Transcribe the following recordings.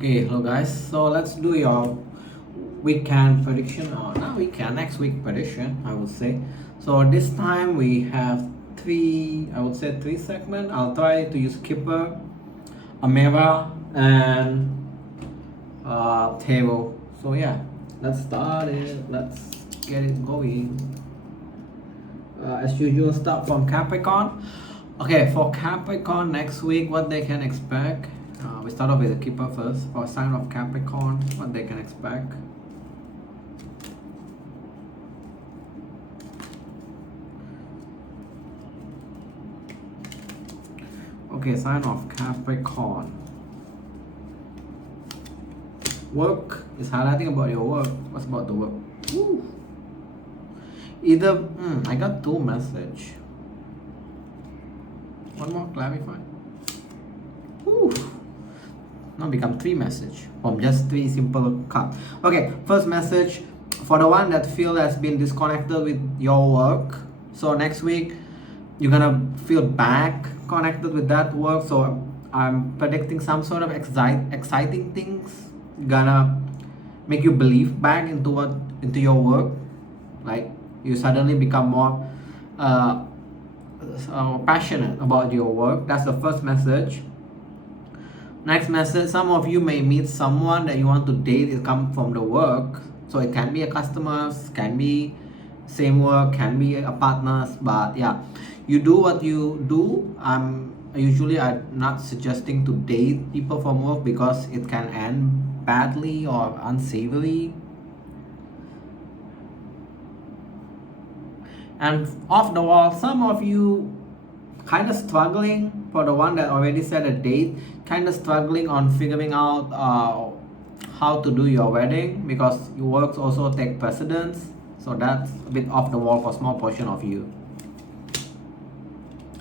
Okay, hello guys. So let's do your weekend prediction, or not weekend, next week prediction, I would say. So this time we have three segments. I'll try to use Kipper, Ameva, and Table. So yeah, let's start it. Let's get it going. As usual, start from Capricorn. Okay, for Capricorn next week, what they can expect. We start off with the Keeper first. For sign of Capricorn, what they can expect. Okay, sign of Capricorn. Work is highlighting about your work. What's about the work? Woo. Either, I got two message. One more clarify. Woo. Now become three message from just three simple cards. Okay, first message for the one that feel has been disconnected with your work. So next week you're gonna feel back connected with that work. So I'm predicting some sort of exciting things gonna make you believe back into your work. Like you suddenly become more passionate about your work. That's the first message. Next message, some of you may meet someone that you want to date. It come from the work, so it can be a customer, can be same work, can be a partners. But yeah, you do what you do. I'm not suggesting to date people from work because it can end badly or unsavory. And off the wall, some of you kind of struggling. For the one that already set a date, kind of struggling on figuring out how to do your wedding because your works also take precedence. So that's a bit off the wall for a small portion of you.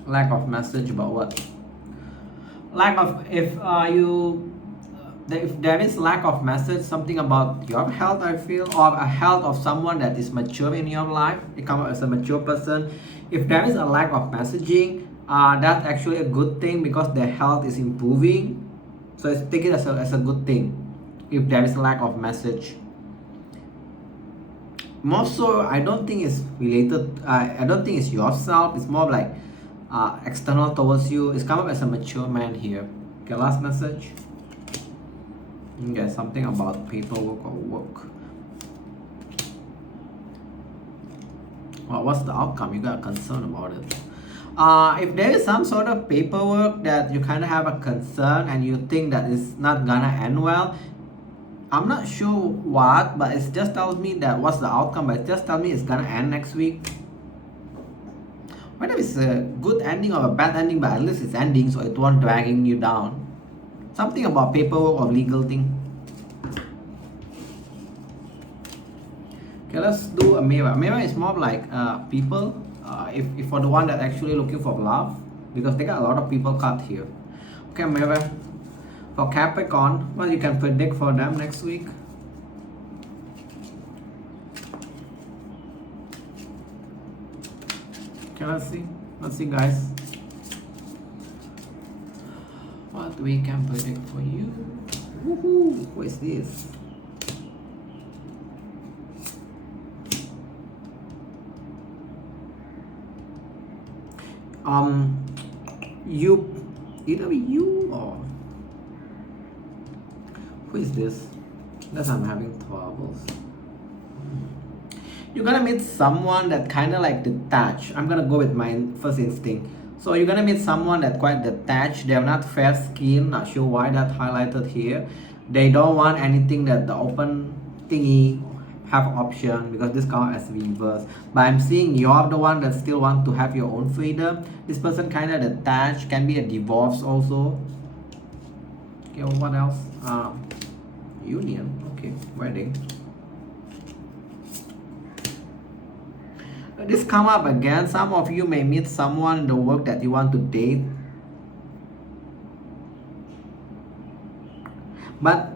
Lack of message about what? Lack of, if there is lack of message, something about your health, I feel, or a health of someone that is mature in your life. You come out as a mature person. If there is a lack of messaging, that's actually a good thing because their health is improving. So take it as a good thing if there is a lack of message. More so, I don't think it's related. I don't think it's yourself. It's more like external towards you. It's come up as a mature man here. Okay, last message. Okay, something about paperwork or work. Well, what's the outcome? You got a concern about it. If there is some sort of paperwork that you kind of have a concern and you think that it's not gonna end well, I'm not sure what, but it just tells me that what's the outcome, but it just tells me it's gonna end next week. Whether it's a good ending or a bad ending, but at least it's ending, so it won't dragging you down. Something about paperwork or legal thing. Okay, let's do a mirror. Mirror is more like people. If for the one that actually looking for love, because they got a lot of people cut here. Okay, mirror. For Capricorn, what you can predict for them next week? Okay, let's see guys. What we can predict for you? Woohoo! What is this? Either you or who is this? That's I'm having troubles. You're gonna meet someone that kind of like detached. I'm gonna go with my first instinct. So you're gonna meet someone that quite detached. They're not fair skin. Not sure why that highlighted here. They don't want anything that the open thingy have option because this count as reverse. But I'm seeing you're the one that still want to have your own freedom. This person kind of detached. Can be a divorce also. Okay, what else? Union. Okay, wedding. This come up again. Some of you may meet someone in the work that you want to date. But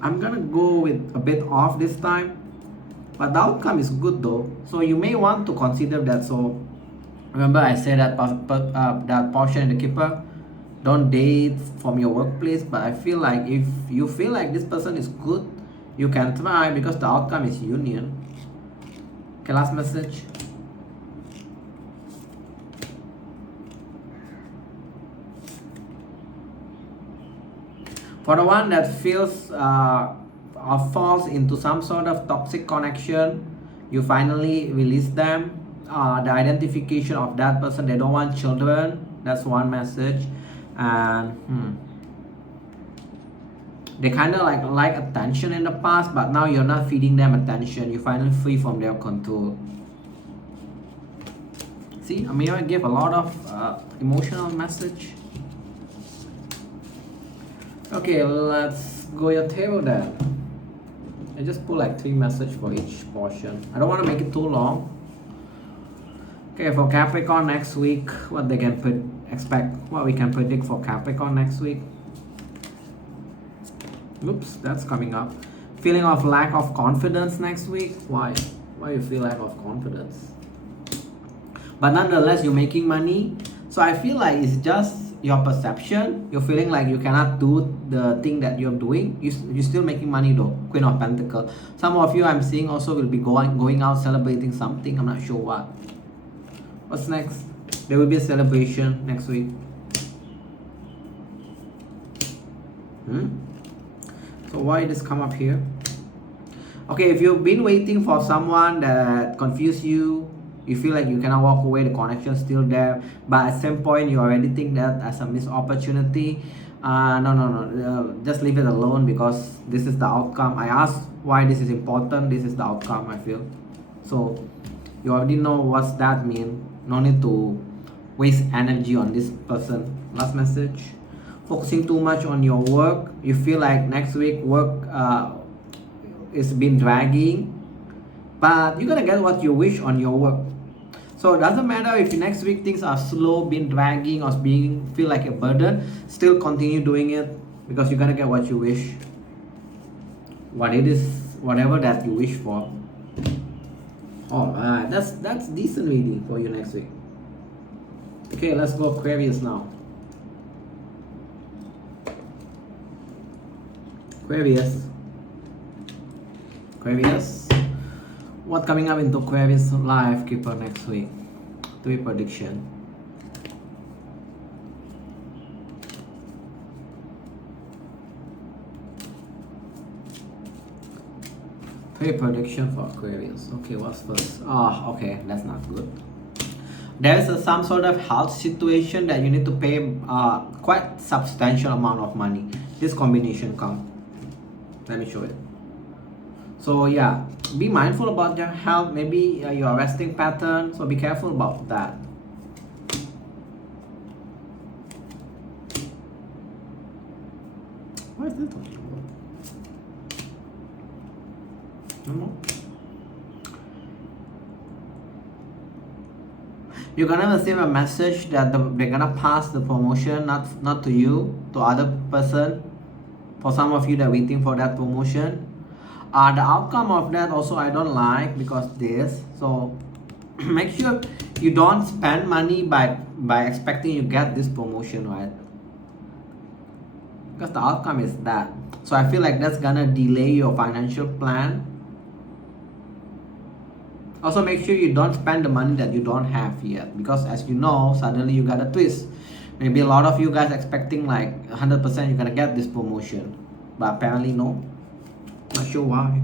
I'm gonna go with a bit off this time. But the outcome is good though. So you may want to consider that. So remember I said that that portion in the Keeper. don't date from your workplace, but I feel like if you feel like this person is good, you can try, because the outcome is union. Okay, last message. For the one that feels or falls into some sort of toxic connection, you finally release them. The identification of that person, they don't want children, that's one message. And they kind of like attention in the past, but now you're not feeding them attention. You're finally free from their control. See, Amira gave a lot of emotional message. Okay, let's go your table then. I just put like 3 messages for each portion. I don't want to make it too long. Okay, for Capricorn next week, what they can expect, what we can predict for Capricorn next week. Oops, that's coming up. Feeling of lack of confidence next week. Why? Why you feel lack of confidence? But nonetheless, you're making money. So I feel like it's just your perception. You're feeling like you cannot do the thing that you're doing. You're still making money though. Queen of Pentacles. Some of you I'm seeing also will be going out celebrating something. I'm not sure what. What's next? There will be a celebration next week. So why this come up here? Okay, if you've been waiting for someone that confused you, you feel like you cannot walk away, the connection still there, but at some point you already think that as a missed opportunity. No, just leave it alone, because this is the outcome. I asked why this is important. This is the outcome, I feel. So you already know what's that mean. No need to waste energy on this person. Last message. Focusing too much on your work. You feel like next week work is been dragging, but you're gonna get what you wish on your work. So it doesn't matter if next week things are slow, been dragging, or feel like a burden. Still continue doing it, because you're gonna get what you wish. What it is, whatever that you wish for. Alright, that's decent reading for you next week. Okay, let's go Aquarius now. Aquarius. What coming up into Aquarius life keeper next week? 3 prediction. Prediction for Aquarius. Okay, what's first? Okay, that's not good. There is some sort of health situation that you need to pay quite substantial amount of money. This combination come. Let me show it. So yeah, be mindful about your health. Maybe your resting pattern. So be careful about that. Why is that talking about? No. You're gonna receive a message that they're gonna pass the promotion, not to you, to other person. For some of you that are waiting for that promotion. The outcome of that also I don't like, because this. So make sure you don't spend money by expecting you get this promotion, right? Because the outcome is that. So I feel like that's gonna delay your financial plan. Also make sure you don't spend the money that you don't have yet, because as you know, suddenly you got a twist. Maybe a lot of you guys expecting like 100% you're gonna get this promotion, but apparently no. Not sure why,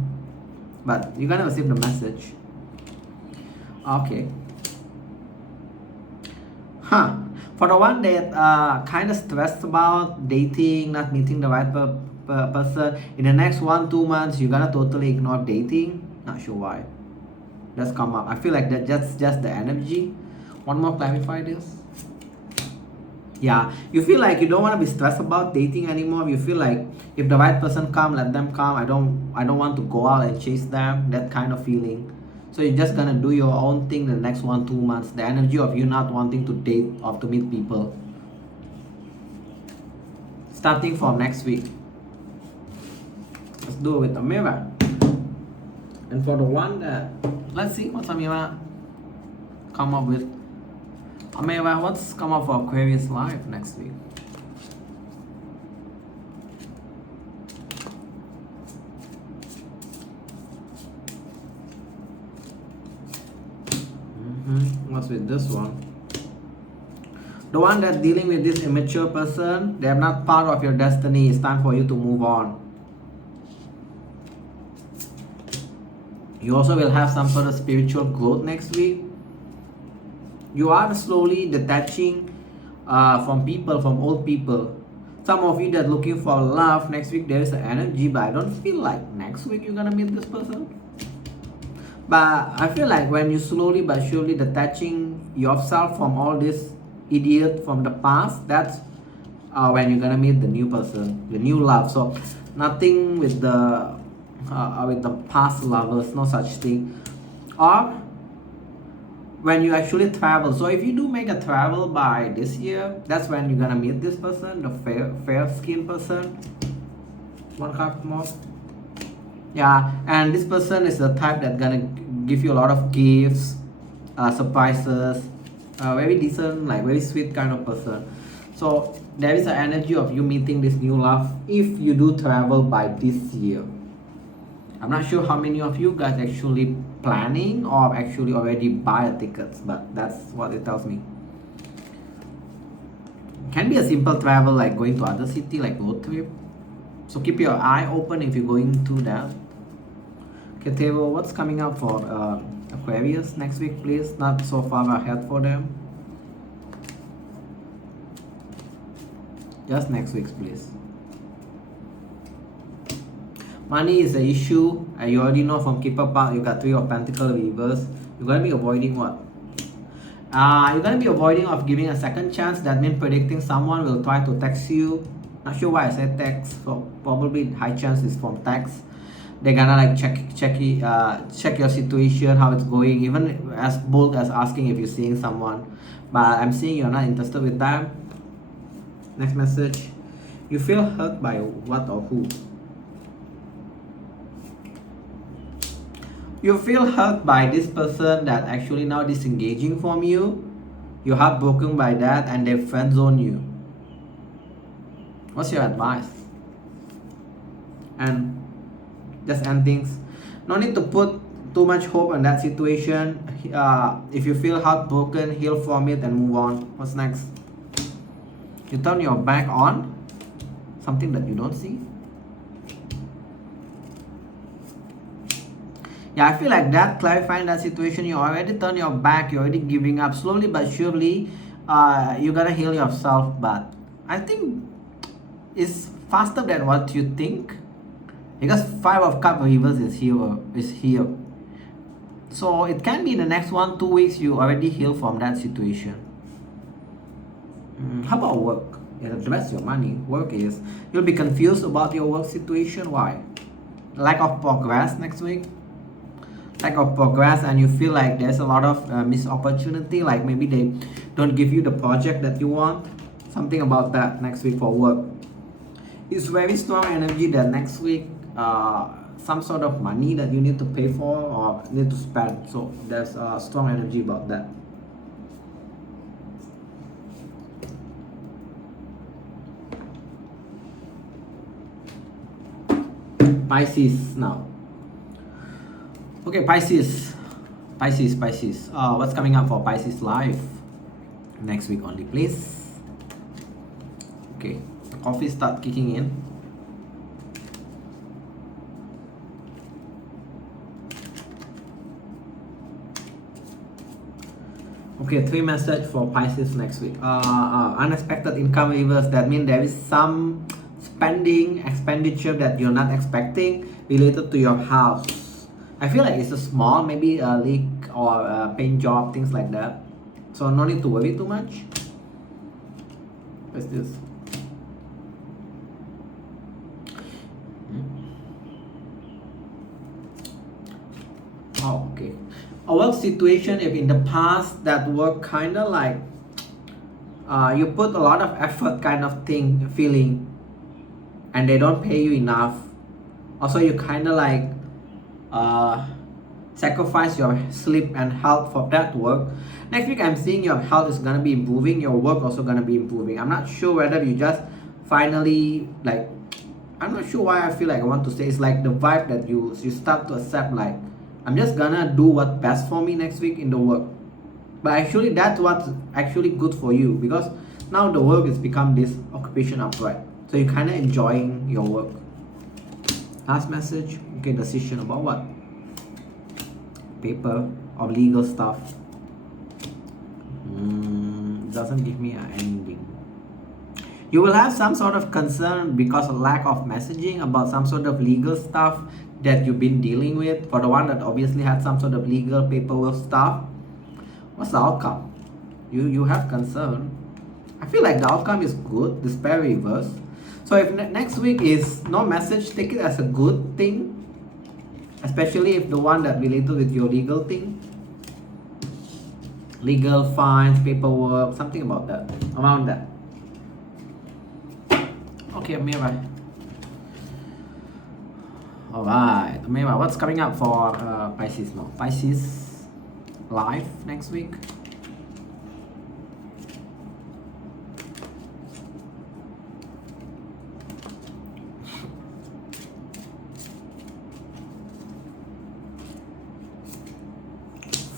but you're gonna receive the message. Okay. For the one that kind of stressed about dating, not meeting the right person, in the next 1-2 months you're gonna totally ignore dating. Not sure why. That's come up. I feel like that's just the energy. One more, clarify this. Yeah, you feel like you don't want to be stressed about dating anymore. You feel like if the right person come, let them come. I don't want to go out and chase them. That kind of feeling. So you're just gonna do your own thing the next 1-2 months. The energy of you not wanting to date or to meet people. Starting from next week. Let's do it with Amira. And for the one that, let's see what's Amira come up with. Amira, what's come up for Aquarius life next week? What's with this one? The one that's dealing with this immature person, they're not part of your destiny. It's time for you to move on. You also will have some sort of spiritual growth next week. You are slowly detaching from people, from old people. Some of you that are looking for love, next week there is an energy, but I don't feel like next week you're gonna meet this person. But I feel like when you slowly but surely detaching yourself from all this idiot from the past, that's when you're gonna meet the new person, the new love. So nothing with the past lovers, no such thing. Or when you actually travel. So if you do make a travel by this year, that's when you're gonna meet this person, the fair skin person. One card more. Yeah, and this person is the type that's gonna give you a lot of gifts, surprises, very decent, like very sweet kind of person. So there is an energy of you meeting this new love if you do travel by this year. I'm not sure how many of you guys actually planning or actually already buy tickets, but that's what it tells me. Can be a simple travel like going to other city, like road trip. So keep your eye open if you're going to that. Okay, Table, what's coming up for Aquarius next week, please? Not so far ahead for them. Just next week, please. Money is an issue. You already know from Keeper Park, you got 3 of Pentacles reverse. You're going to be avoiding what? You're going to be avoiding of giving a second chance. That means predicting someone will try to text you. Not sure why I said text. So probably high chance is from text. They're gonna like check your situation, how it's going, even as bold as asking if you're seeing someone. But I'm seeing you're not interested with them. Next message. You feel hurt by what or who? You feel hurt by this person that actually now disengaging from you. You're heartbroken by that and they friend zone you. What's your advice? And just end things. No need to put too much hope on that situation. If you feel heartbroken, heal from it and move on. What's next? You turn your back on something that you don't see. Yeah, I feel like that clarifying that situation, you already turn your back, you're already giving up. Slowly but surely, you're gonna heal yourself. But I think it's faster than what you think, because 5 of Cups reverse is here. So it can be in the next 1-2 weeks you already heal from that situation. How about work? Yeah, the rest of your money. Work is, you'll be confused about your work situation. Why? Lack of progress next week. Lack of progress, and you feel like there's a lot of missed opportunity, like maybe they don't give you the project that you want. Something about that next week for work. It's very strong energy that next week some sort of money that you need to pay for or need to spend. So there's a strong energy about that. Pisces now. Okay, Pisces. What's coming up for Pisces life next week only, please? Okay, the coffee start kicking in. Okay, 3 message for Pisces next week. Unexpected income reverse. That means there is some expenditure that you're not expecting related to your house. I feel like it's a small, maybe a leak or a paint job, things like that. So no need to worry too much. What's this? Oh, okay. A work situation, if in the past that work kind of like you put a lot of effort kind of feeling, and they don't pay you enough. Also, you kind of like sacrifice your sleep and health for that work. Next week I'm seeing your health is gonna be improving, your work also gonna be improving. I'm not sure whether you just finally like, I'm not sure why I feel like I want to say it's like the vibe that you start to accept, like I'm just gonna do what's best for me next week in the work. But actually that's what's actually good for you, because now the work has become this occupation upright, so you're kind of enjoying your work. Last message. Okay, decision about what? Paper or legal stuff. Doesn't give me an ending. You will have some sort of concern because of lack of messaging about some sort of legal stuff that you've been dealing with. For the one that obviously had some sort of legal paperwork stuff, what's the outcome? You have concern. I feel like the outcome is good, the spare reverse. So if next week is no message, take it as a good thing, especially if the one that related with your legal thing, legal fines, paperwork, something about that, around that. Okay, Amira. Alright, Amira, what's coming up for Pisces now? Pisces live next week.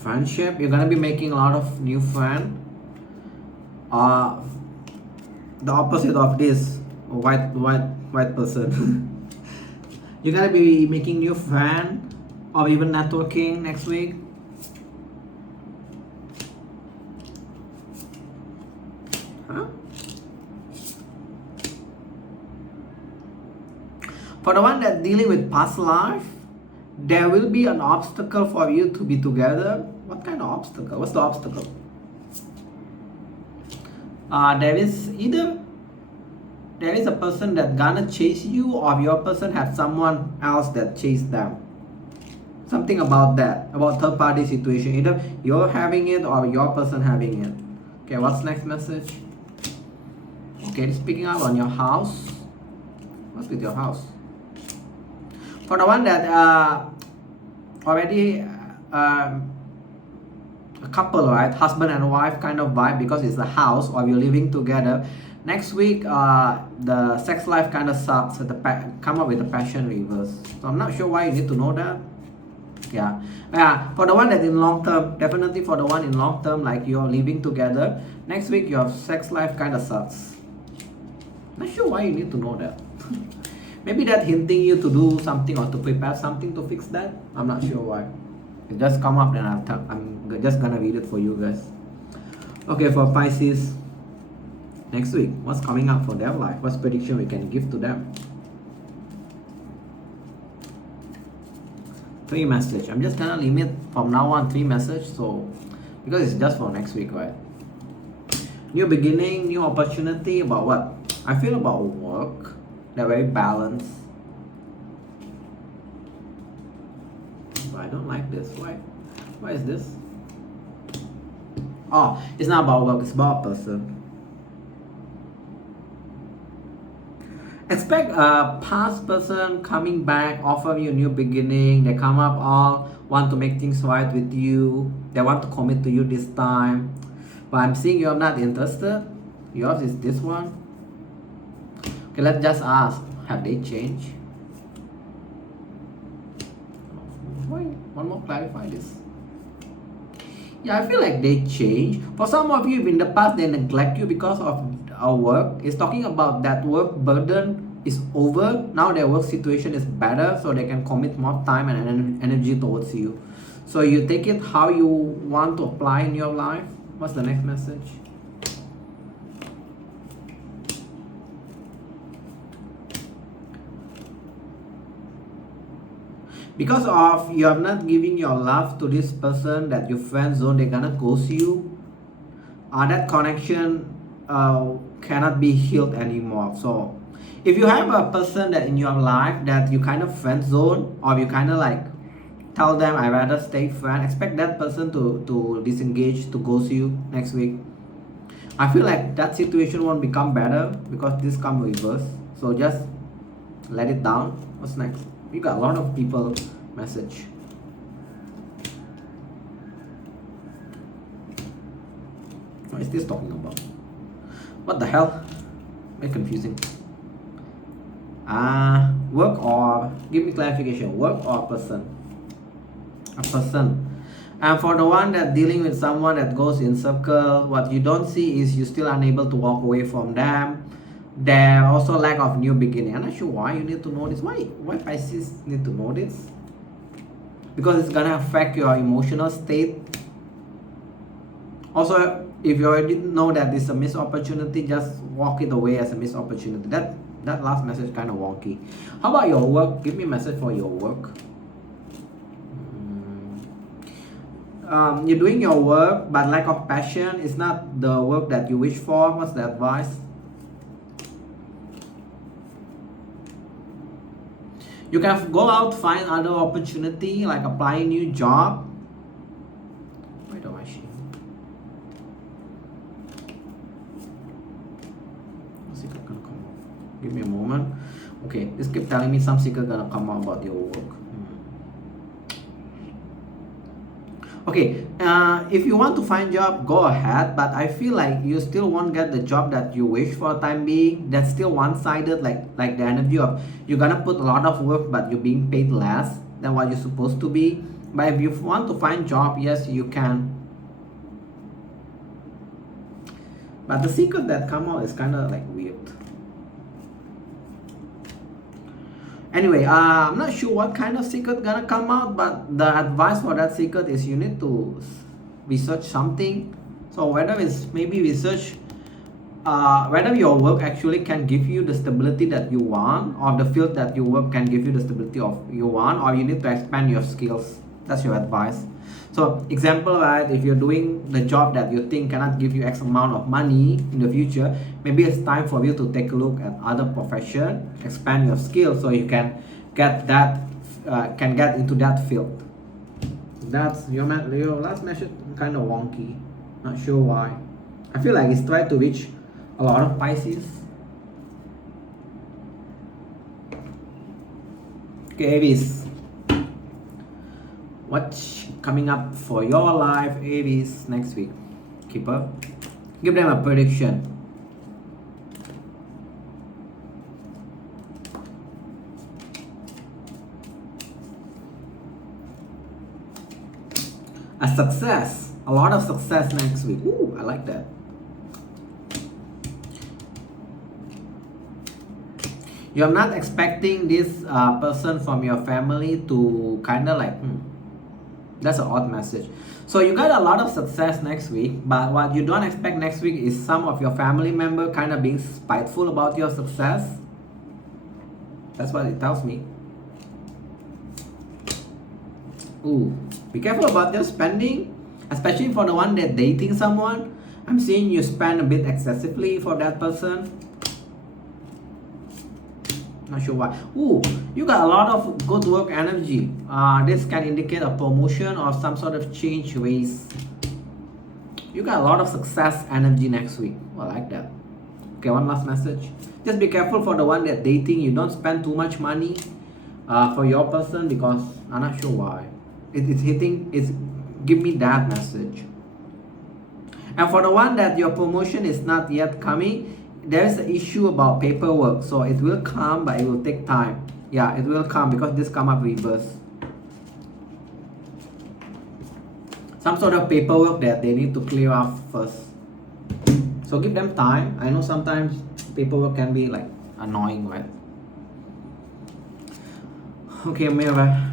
Friendship, you're gonna be making a lot of new friends. The opposite of this white person. You're gonna be making new friends or even networking next week. Huh? For the one that's dealing with past life, there will be an obstacle for you to be together. What kind of obstacle? What's the obstacle? There is a person that gonna chase you, or your person has someone else that chase them. Something about that, about third party situation. Either you're having it or your person having it. Okay, what's next message? Okay, speaking up on your house. What's with your house? For the one that already a couple, right? Husband and wife kind of vibe, because it's a house or you're living together. Next week, the sex life kind of sucks. Come up with the passion reverse. So I'm not sure why you need to know that. Yeah. For the one that in long term, definitely for the one in long term, like you're living together. Next week, your sex life kind of sucks. Not sure why you need to know that. Maybe that hinting you to do something or to prepare something to fix that. I'm not sure why. It just come up, and I'm just gonna read it for you guys. Okay, for Pisces, next week, what's coming up for their life? What's prediction we can give to them? 3 message. I'm just gonna limit from now on 3 message, so because it's just for next week, right? New beginning, new opportunity. About what? I feel about work. They're very balanced. But I don't like this. Why is this? Oh, it's not about work, it's about a person. Expect a past person coming back, offer you a new beginning. They come up all, want to make things right with you. They want to commit to you this time. But I'm seeing you're not interested. Yours is this one. Okay, let's just ask, have they changed? Wait, one more, clarify this. Yeah, I feel like they change. For some of you, in the past, they neglect you because of our work. It's talking about that work burden is over. Now their work situation is better, so they can commit more time and energy towards you. So you take it how you want to apply in your life. What's the next message? Because of you are not giving your love to this person that your friend zone, they're gonna ghost you. That connection cannot be healed anymore. So if you have a person that in your life that you kind of friend zone, or you kind of like tell them I rather stay friend, expect that person to disengage, to ghost you next week. I feel like that situation won't become better because this come reverse. So just let it down. What's next? You got a lot of people message. What is this talking about? What the hell? Very confusing. Work or, give me clarification. Work or person? A person. And for the one that dealing with someone that goes in circle, what you don't see is you still unable to walk away from them. There also lack of new beginning. I'm not sure why you need to know this. Why Pisces need to know this? Because it's gonna affect your emotional state. Also, if you already know that this is a missed opportunity, just walk it away as a missed opportunity. That last message kind of wonky. How about your work? Give me a message for your work. You're doing your work, but lack of passion is not the work that you wish for. What's the advice? You can go out, find other opportunity, like apply a new job. Why don't I see? Secret gonna come out. Give me a moment. Okay, this keep telling me some secret gonna come out about your work. Okay, if you want to find job, go ahead, but I feel like you still won't get the job that you wish for the time being. That's still one-sided, like the energy of you're gonna put a lot of work, but you're being paid less than what you're supposed to be. But if you want to find job, yes, you can. But the secret that come out is kind of like weird. Anyway, I'm not sure what kind of secret gonna come out, but the advice for that secret is you need to research something. So whether it's maybe research whether your work actually can give you the stability that you want, or the field that you work can give you the stability of you want, or you need to expand your skills. That's your advice. So example, right, if you're doing the job that you think cannot give you X amount of money in the future, maybe it's time for you to take a look at other profession, expand your skills so you can get that, can get into that field. That's your last message, kind of wonky. Not sure why. I feel like it's trying to reach a lot of Pisces. Okay, Aries. What's coming up for your life, Aries, next week? Keeper. Give them a prediction. A success. A lot of success next week. Ooh, I like that. You're not expecting this person from your family to kind of like, that's an odd message. So you got a lot of success next week, but what you don't expect next week is some of your family member kind of being spiteful about your success. That's what it tells me. Ooh, be careful about your spending, especially for the one that dating someone. I'm seeing you spend a bit excessively for that person. Not sure why. Ooh, you got a lot of good work energy. This can indicate a promotion or some sort of change ways. You got a lot of success energy next week. I like that. Okay, one last message. Just be careful for the one that dating. You don't spend too much money for your person, because I'm not sure why. It's give me that message. And for the one that your promotion is not yet coming, there's an issue about paperwork. So it will come, but it will take time. Yeah, it will come because this come up reverse. Some sort of paperwork that they need to clear off first. So give them time. I know sometimes paperwork can be like annoying, right? Okay, Mira.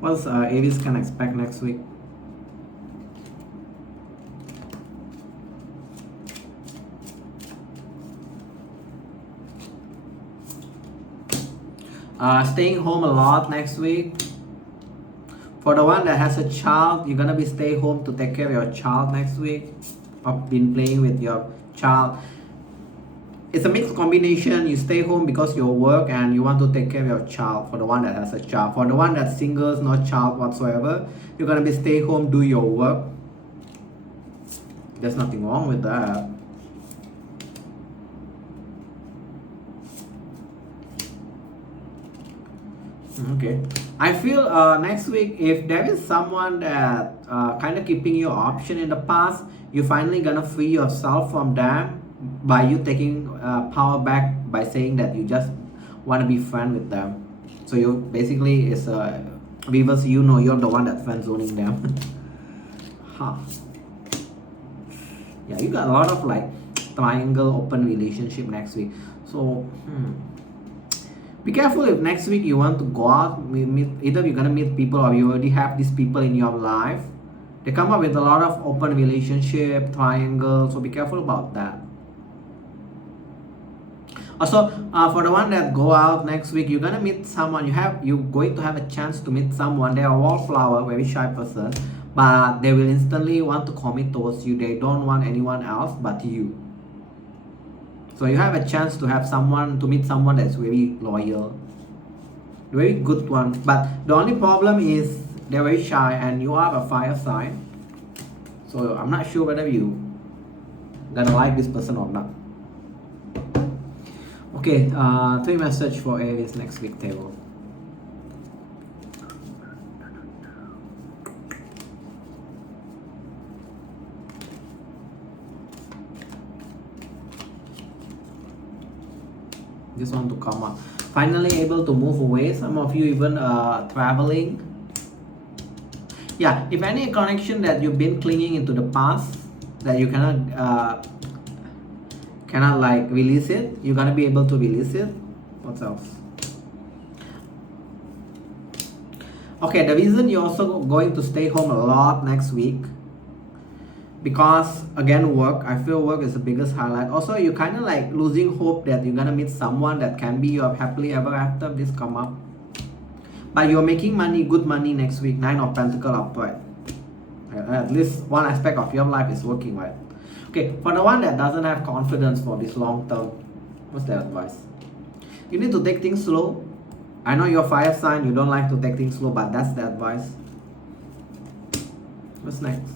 What Aries can expect next week? Staying home a lot next week. For the one that has a child, you're gonna be stay home to take care of your child next week, or been playing with your child. It's a mixed combination. You stay home because you work and you want to take care of your child. For the one that has a child, for the one that's single, no child whatsoever, you're gonna be stay home, do your work. There's nothing wrong with that. Okay, I feel next week, if there is someone that kind of keeping your option in the past, you're finally gonna free yourself from them by you taking power back by saying that you just want to be friend with them. So you basically is Viewers, you know you're the one that's friend zoning them. Huh. Yeah, you got a lot of like triangle open relationship next week. So be careful if next week you want to go out, meet, either you're gonna meet people or you already have these people in your life. They come up with a lot of open relationship, triangle, so be careful about that. Also, for the one that go out next week, you're gonna meet someone. You're going to have a chance to meet someone. They are wallflower, very shy person, but they will instantly want to commit towards you. They don't want anyone else but you. So you have a chance to have someone, to meet someone that's very loyal, very good one. But the only problem is they're very shy and you are a fire sign. So I'm not sure whether you gonna like this person or not. Okay, 3 message for Aries next week table. This one to come up. Finally able to move away. Some of you even traveling. Yeah, if any connection that you've been clinging into the past that you cannot like release it, you're gonna be able to release it. What else? Okay, the reason you're also going to stay home a lot next week, because again work, I feel work is the biggest highlight. Also, you're kind of like losing hope that you're gonna meet someone that can be your happily ever after. This come up, but you're making money, good money next week. 9 of Pentacles upright. At least one aspect of your life is working, right? Okay, for the one that doesn't have confidence for this long term, what's their advice? You need to take things slow. I know you're fire sign, you don't like to take things slow, but that's the advice. What's next?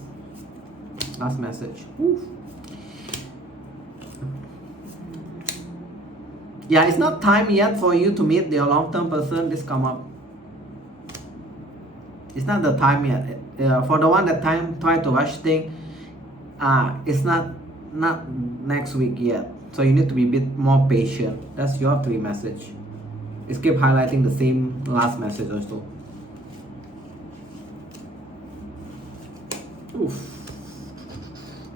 Last message. Oof. Yeah, it's not time yet for you to meet your long-term person. This come up. It's not the time yet. For the one that try to rush thing, it's not next week yet. So you need to be a bit more patient. That's your 3 message. Just keep highlighting the same last message also. Oof.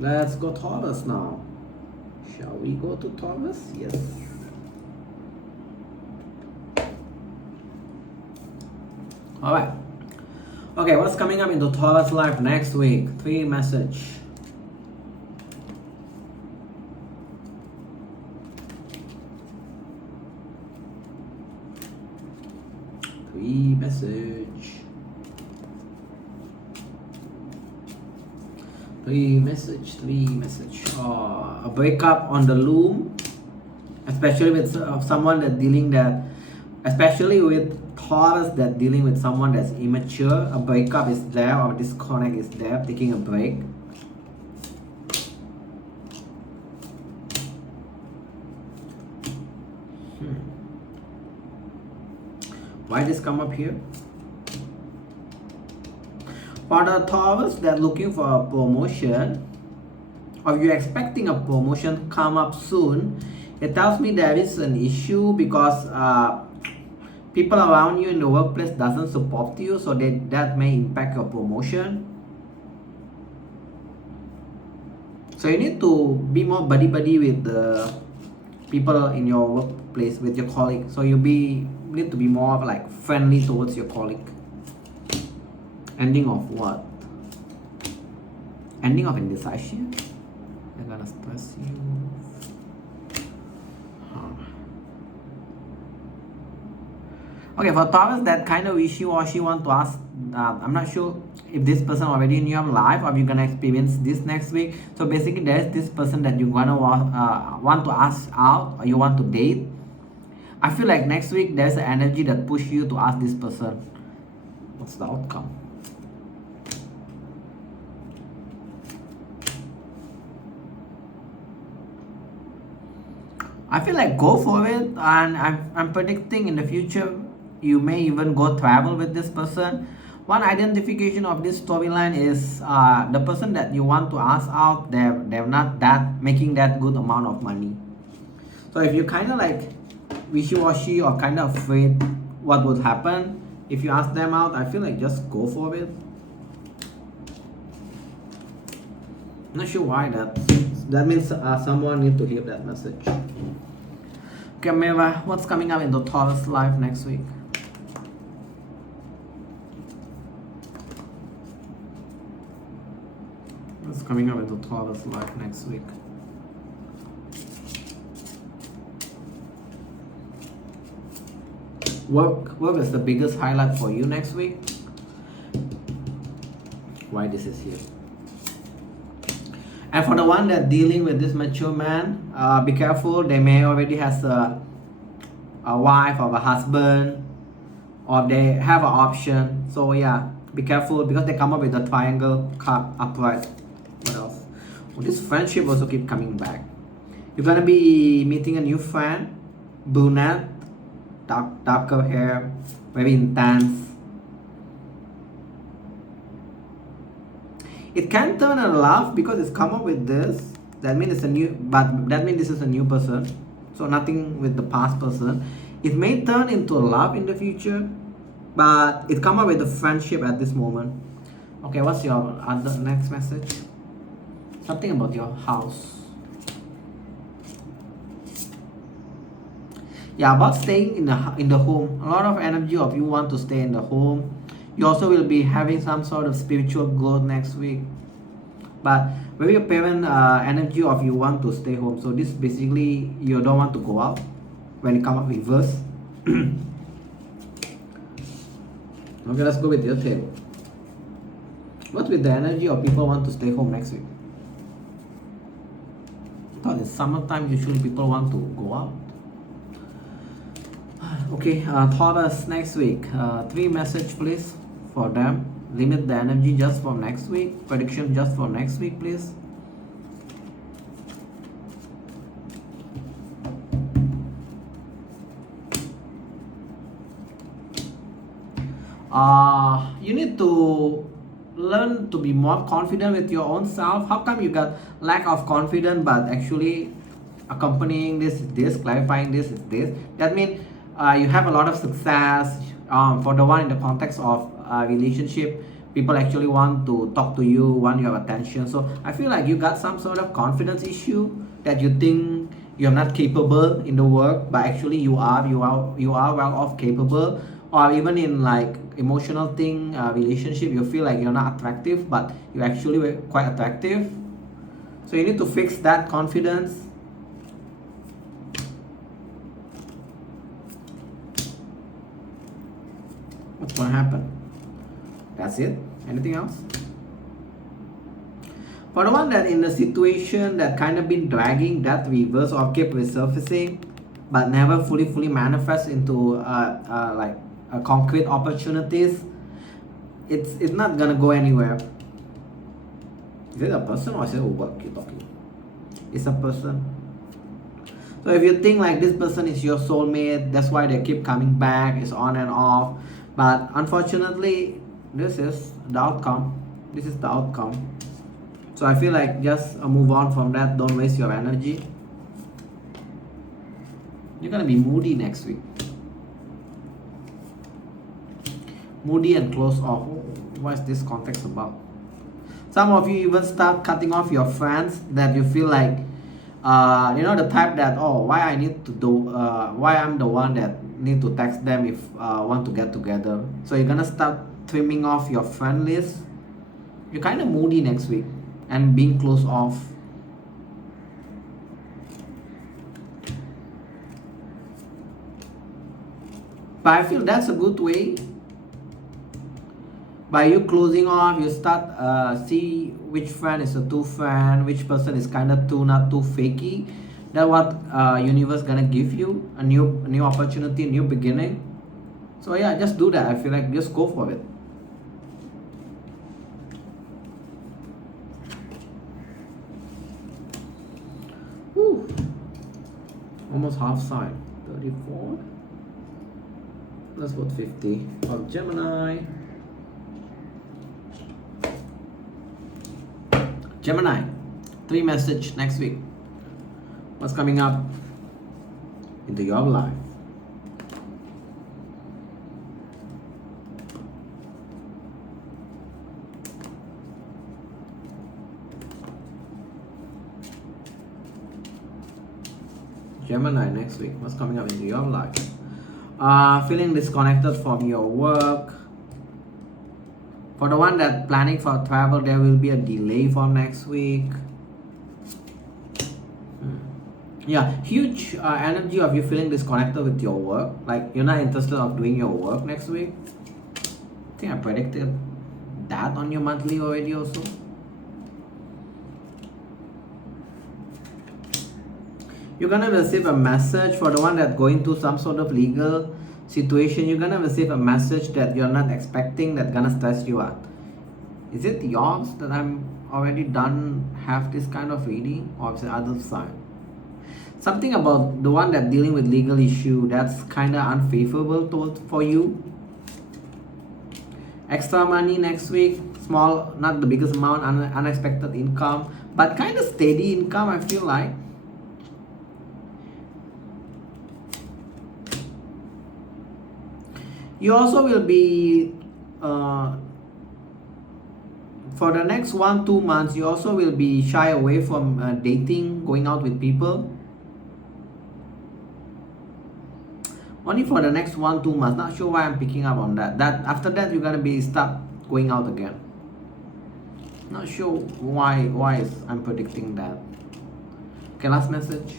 Let's go Taurus now. Shall we go to Taurus? Yes. Alright. Okay, what's coming up into Taurus life next week? 3 message. Three message. A breakup on the loom, especially with someone that dealing that, especially with Taurus that dealing with someone that's immature. A breakup is there, or disconnect is there, taking a break. Why this come up here? For the Taurus that looking for a promotion, or you're expecting a promotion come up soon, it tells me there is an issue because people around you in the workplace doesn't support you, so that may impact your promotion. So you need to be more buddy with the people in your workplace, with your colleague. So you need to be more of like friendly towards your colleague. Ending of what? Ending of indecision? They're gonna stress you. Okay, for Taurus that kind of wishy-washy want to ask, I'm not sure if this person already in your life or you're gonna experience this next week. So basically there's this person that you're gonna want to ask out, or you want to date. I feel like next week there's an energy that push you to ask this person. What's the outcome? I feel like go for it, and I'm predicting in the future you may even go travel with this person. One identification of this storyline is the person that you want to ask out, they're not that making that good amount of money. So if you kind of like wishy-washy or kind of afraid what would happen, If you ask them out, I feel like just go for it. Not sure why that means someone need to hear that message. Okay, Meva, what's coming up in the Taurus life next week? What's coming up in the Taurus life next week? Work is the biggest highlight for you next week. Why this is here? And for the one that dealing with this mature man, be careful. They may already has a wife or a husband, or they have an option. So yeah, be careful because they come up with a triangle card upright. What else? Well, this friendship also keep coming back. You're gonna be meeting a new friend, brunette, darker hair, very intense. It can turn a love because it's come up with this. That means it's a new, but that means this is a new person. So nothing with the past person. It may turn into a love in the future, but it come up with a friendship at this moment. Okay, what's your other next message? Something about your house. Yeah, about staying in the home. A lot of energy of you want to stay in the home. You also will be having some sort of spiritual growth next week. But very apparent energy of you want to stay home. So this basically you don't want to go out when it comes up reverse. Okay, let's go with your tail. What with the energy of people want to stay home next week? Because it's summertime, usually people want to go out. Okay, Taurus next week. 3 message please for them. Limit the energy just for next week. Prediction just for next week, please. You need to learn to be more confident with your own self. How come you got lack of confidence, but actually accompanying this is this, clarifying this is this? That means you have a lot of success. For the one in the context of relationship, people actually want to talk to you, want your attention. So I feel like you got some sort of confidence issue that you think you're not capable in the work, but actually you are well off capable. Or even in like emotional thing, relationship, you feel like you're not attractive, but you actually quite attractive. So you need to fix that confidence. What's gonna happen? That's it. Anything else? For the one that in a situation that kind of been dragging, that reverse or keep resurfacing, but never fully manifest into like concrete opportunities, it's not gonna go anywhere. Is it a person or is it a work you're talking? It's a person. So if you think like this person is your soulmate, that's why they keep coming back, it's on and off. But unfortunately, this is the outcome. This is the outcome. So I feel like just move on from that. Don't waste your energy. You're gonna be moody next week. Moody and close off. What is this context about? Some of you even start cutting off your friends that you feel like, the type that, why I need to do, why I'm the one that need to text them if want to get together. So you're gonna start trimming off your friend list. You're kind of moody next week and being closed off. But I feel that's a good way. By you closing off, you start see which friend is a true friend, which person is kind of not too fakey. That's what universe gonna give you, a new opportunity, new beginning. So yeah, just do that. I feel like just go for it. Whew. Almost half side. 34. Let's put 50 of Gemini. Gemini, 3 message next week. What's coming up into your life? Gemini next week. What's coming up into your life? Feeling disconnected from your work. For the one that planning for travel, there will be a delay for next week. Yeah, huge energy of you feeling disconnected with your work. Like you're not interested of doing your work next week. I think I predicted that on your monthly already also. You're gonna receive a message for the one that's going through some sort of legal situation. You're gonna receive a message that you're not expecting that's gonna stress you out. Is it yours that I'm already done have this kind of reading, or is the other side? Something about the one that dealing with legal issue that's kind of unfavorable for you. Extra money next week, small, not the biggest amount, unexpected income, but kind of steady income, I feel like. You also will be, for the next 1-2 months, you also will be shy away from dating, going out with people. Only for the next 1-2 months. Not sure why I'm picking up on that. After that, you're gonna be start going out again. Not sure why I'm predicting that. Okay, last message.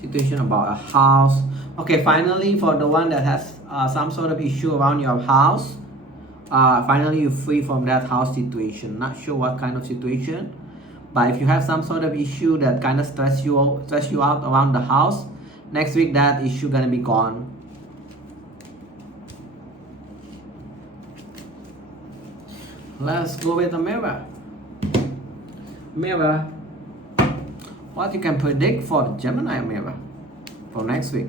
Situation about a house. Okay, finally, for the one that has some sort of issue around your house, finally you're free from that house situation. Not sure what kind of situation, but if you have some sort of issue that kind of stress you out around the house, next week that issue gonna be gone. Let's go with the mirror. Mirror. What you can predict for Gemini mirror for next week?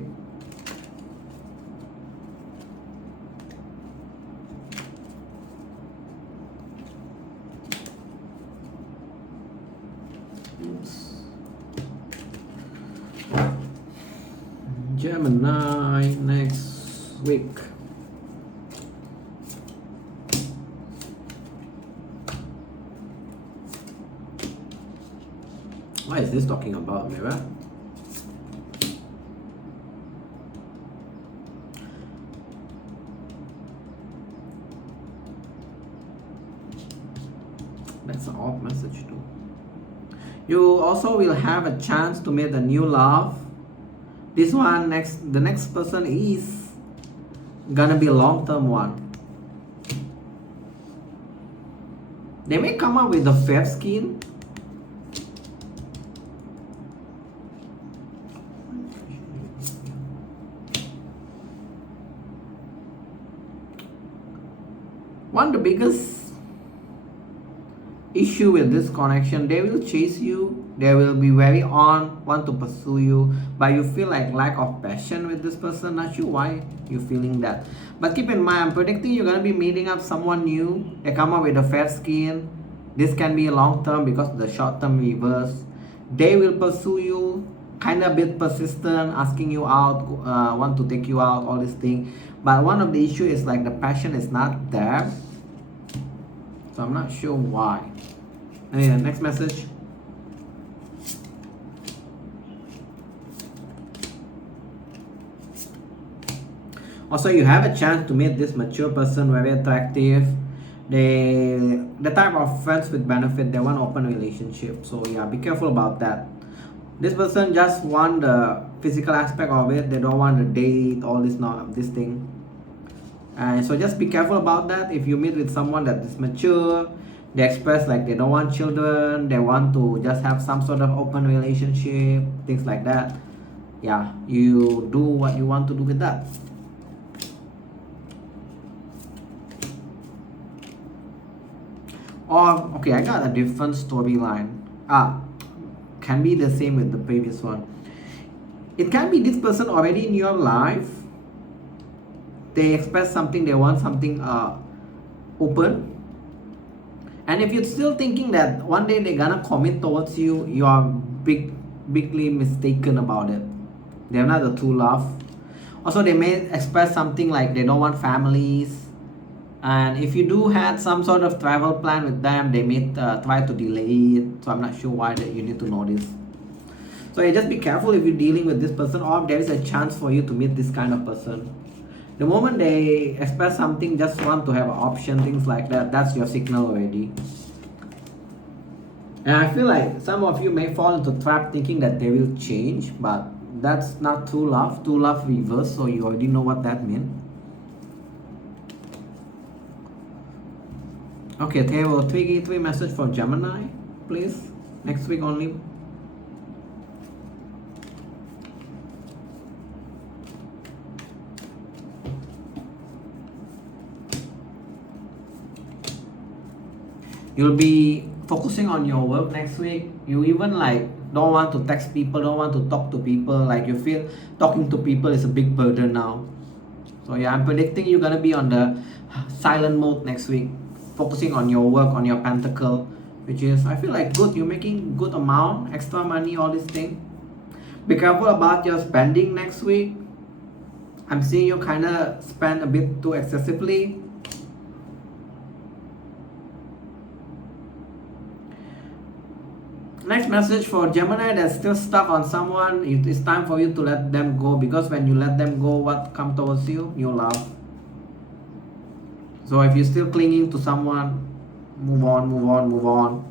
Gemini next week. What is this talking about, mirror? That's an off message too. You also will have a chance to meet a new love. This one the next person is gonna be a long-term one. They may come up with a fair skin. One of the biggest issue with this connection, they will chase you, they will be very want to pursue you, but you feel like lack of passion with this person. Not sure why you're feeling that, but keep in mind, I'm predicting you're going to be meeting up someone new. They come up with a fair skin. This can be a long term because of the short term reverse. They will pursue you, kind of bit persistent, asking you out, want to take you out, all this thing. But one of the issue is like the passion is not there, so I'm not sure why. Anyway, next message. Also, you have a chance to meet this mature person, very attractive. The type of friends with benefit, they want open relationship. So yeah, be careful about that. This person just want the physical aspect of it. They don't want to date, all this thing. And so just be careful about that. If you meet with someone that is mature, they express like they don't want children, they want to just have some sort of open relationship, things like that. Yeah, you do what you want to do with that. Or, okay, I got a different storyline. Can be the same with the previous one. It can be this person already in your life. They express something, they want something open. And if you're still thinking that one day they're gonna commit towards you, you are bigly mistaken about it. They're not the true love. Also, they may express something like they don't want families. And if you do have some sort of travel plan with them, they may try to delay it. So I'm not sure why that you need to know this. So you just be careful if you're dealing with this person, or there is a chance for you to meet this kind of person. The moment they express something, just want to have an option, things like that, that's your signal already. And I feel like some of you may fall into trap thinking that they will change, but that's not true love. True love reverse, so you already know what that means. Okay, Theo, three message for Gemini, please. Next week only. You'll be focusing on your work next week. You even like don't want to text people, don't want to talk to people, like you feel talking to people is a big burden now. So yeah, I'm predicting you're gonna be on the silent mode next week, focusing on your work, on your pentacle, which is, I feel like good. You're making good amount, extra money, all this thing. Be careful about your spending next week. I'm seeing you kind of spend a bit too excessively. Next message for Gemini that's still stuck on someone. It is time for you to let them go, because when you let them go, what comes towards you? New love. So if you're still clinging to someone, move on, move on, move on.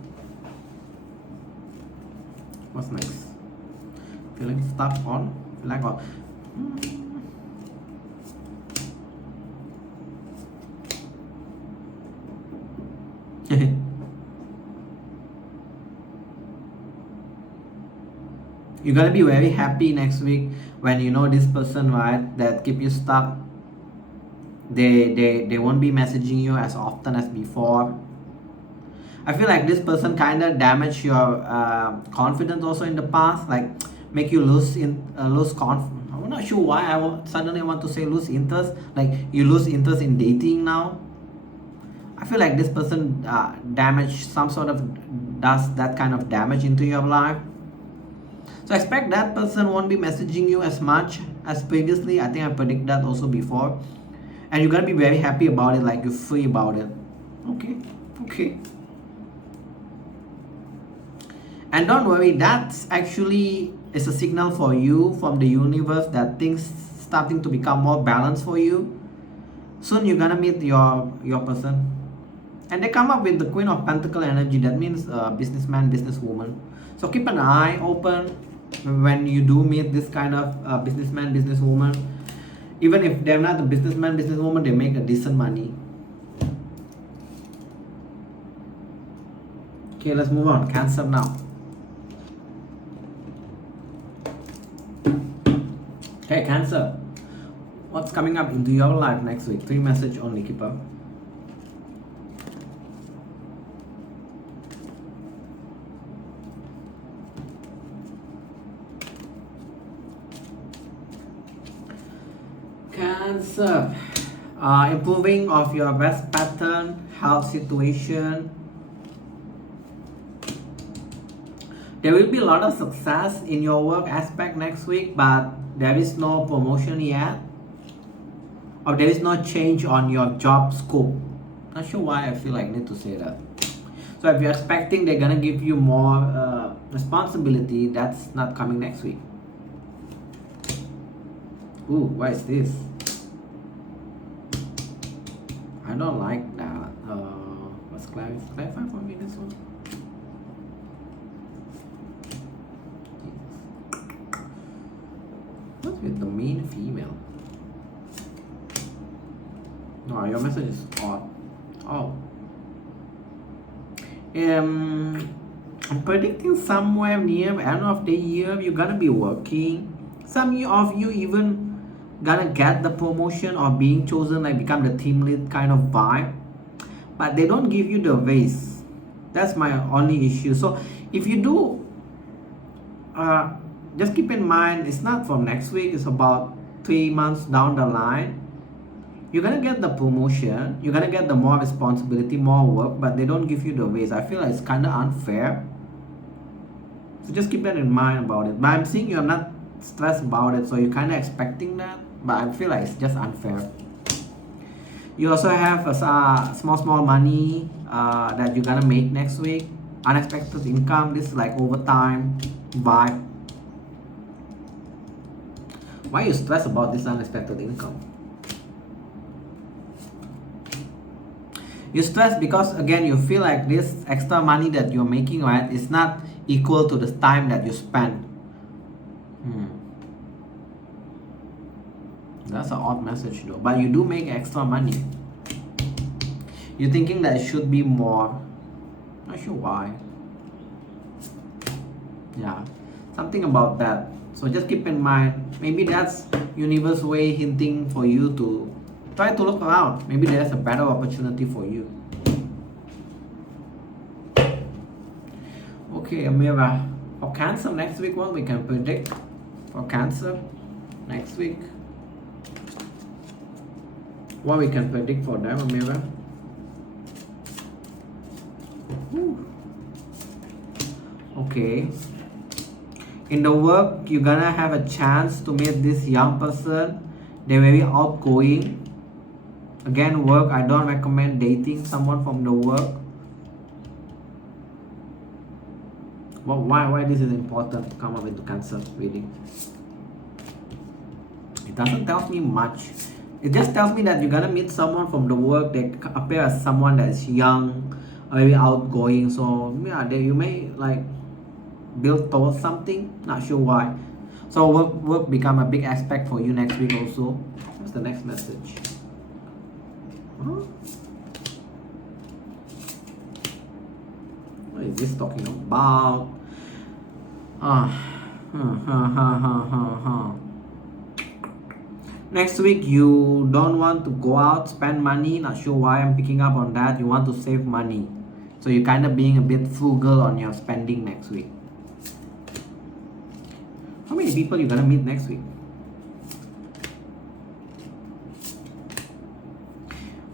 What's next? Feeling stuck on? Lack of. You're gonna be very happy next week when you know this person, right, that keep you stuck. They won't be messaging you as often as before. I feel like this person kind of damaged your confidence also in the past, like make you lose confidence. I'm not sure why suddenly want to say lose interest, like you lose interest in dating now. I feel like this person does that kind of damage into your life. So expect that person won't be messaging you as much as previously. I think I predict that also before. And you're gonna be very happy about it, like you're free about it. Okay. And don't worry, that's actually is a signal for you from the universe that things starting to become more balanced for you. Soon you're gonna meet your person. And they come up with the Queen of Pentacle energy. That means businessman, businesswoman. So keep an eye open when you do meet this kind of businessman, businesswoman. Even if they're not a businessman, businesswoman, they make a decent money. Okay, let's move on. Cancer now. Okay, Cancer. What's coming up into your life next week? 3 message only, keep up. Cancer, improving of your rest pattern, health situation. There will be a lot of success in your work aspect next week, but there is no promotion yet, or there is no change on your job scope. Not sure why I feel like I need to say that. So if you're expecting they're gonna give you more responsibility, that's not coming next week. Ooh, what is this? I don't like that. Let's clarify for me this one. What's with the mean female? No, your message is odd. Oh. I'm predicting somewhere near the end of the year you're gonna be working. Some of you even gonna get the promotion or being chosen, like become the team lead kind of vibe, but they don't give you the raise. That's my only issue. So if you do, just keep in mind it's not from next week, it's about 3 months down the line. You're gonna get the promotion, you're gonna get the more responsibility, more work, but they don't give you the raise. I feel like it's kind of unfair, so just keep that in mind about it. But I'm seeing you're not stressed about it, so you're kind of expecting that, but I feel like it's just unfair. You also have a small money that you're gonna make next week, unexpected income. This is like overtime vibe. Why you stress about this unexpected income? You stress because again you feel like this extra money that you're making, right, is not equal to the time that you spend. That's an odd message though. But you do make extra money. You're thinking that it should be more. Not sure why. Yeah, something about that. So just keep in mind, maybe that's universe way hinting for you to try to look around. Maybe there's a better opportunity for you. Okay, Amira. For Cancer next week, what we can predict for Cancer next week? What we can predict for them, Amira? Okay. In the work, you're gonna have a chance to meet this young person. They're very outgoing. Again, work, I don't recommend dating someone from the work. Well, why this is important to come up into Cancer reading? It doesn't tell me much. It just tells me that you're gonna meet someone from the work that appear as someone that is young, very outgoing. So yeah, you may like build towards something. Not sure why. So work become a big aspect for you next week also. What's the next message? What is this talking about? Next week you don't want to go out, spend money. Not sure why I'm picking up on that. You want to save money. So you're kind of being a bit frugal on your spending next week. How many people you're gonna meet next week?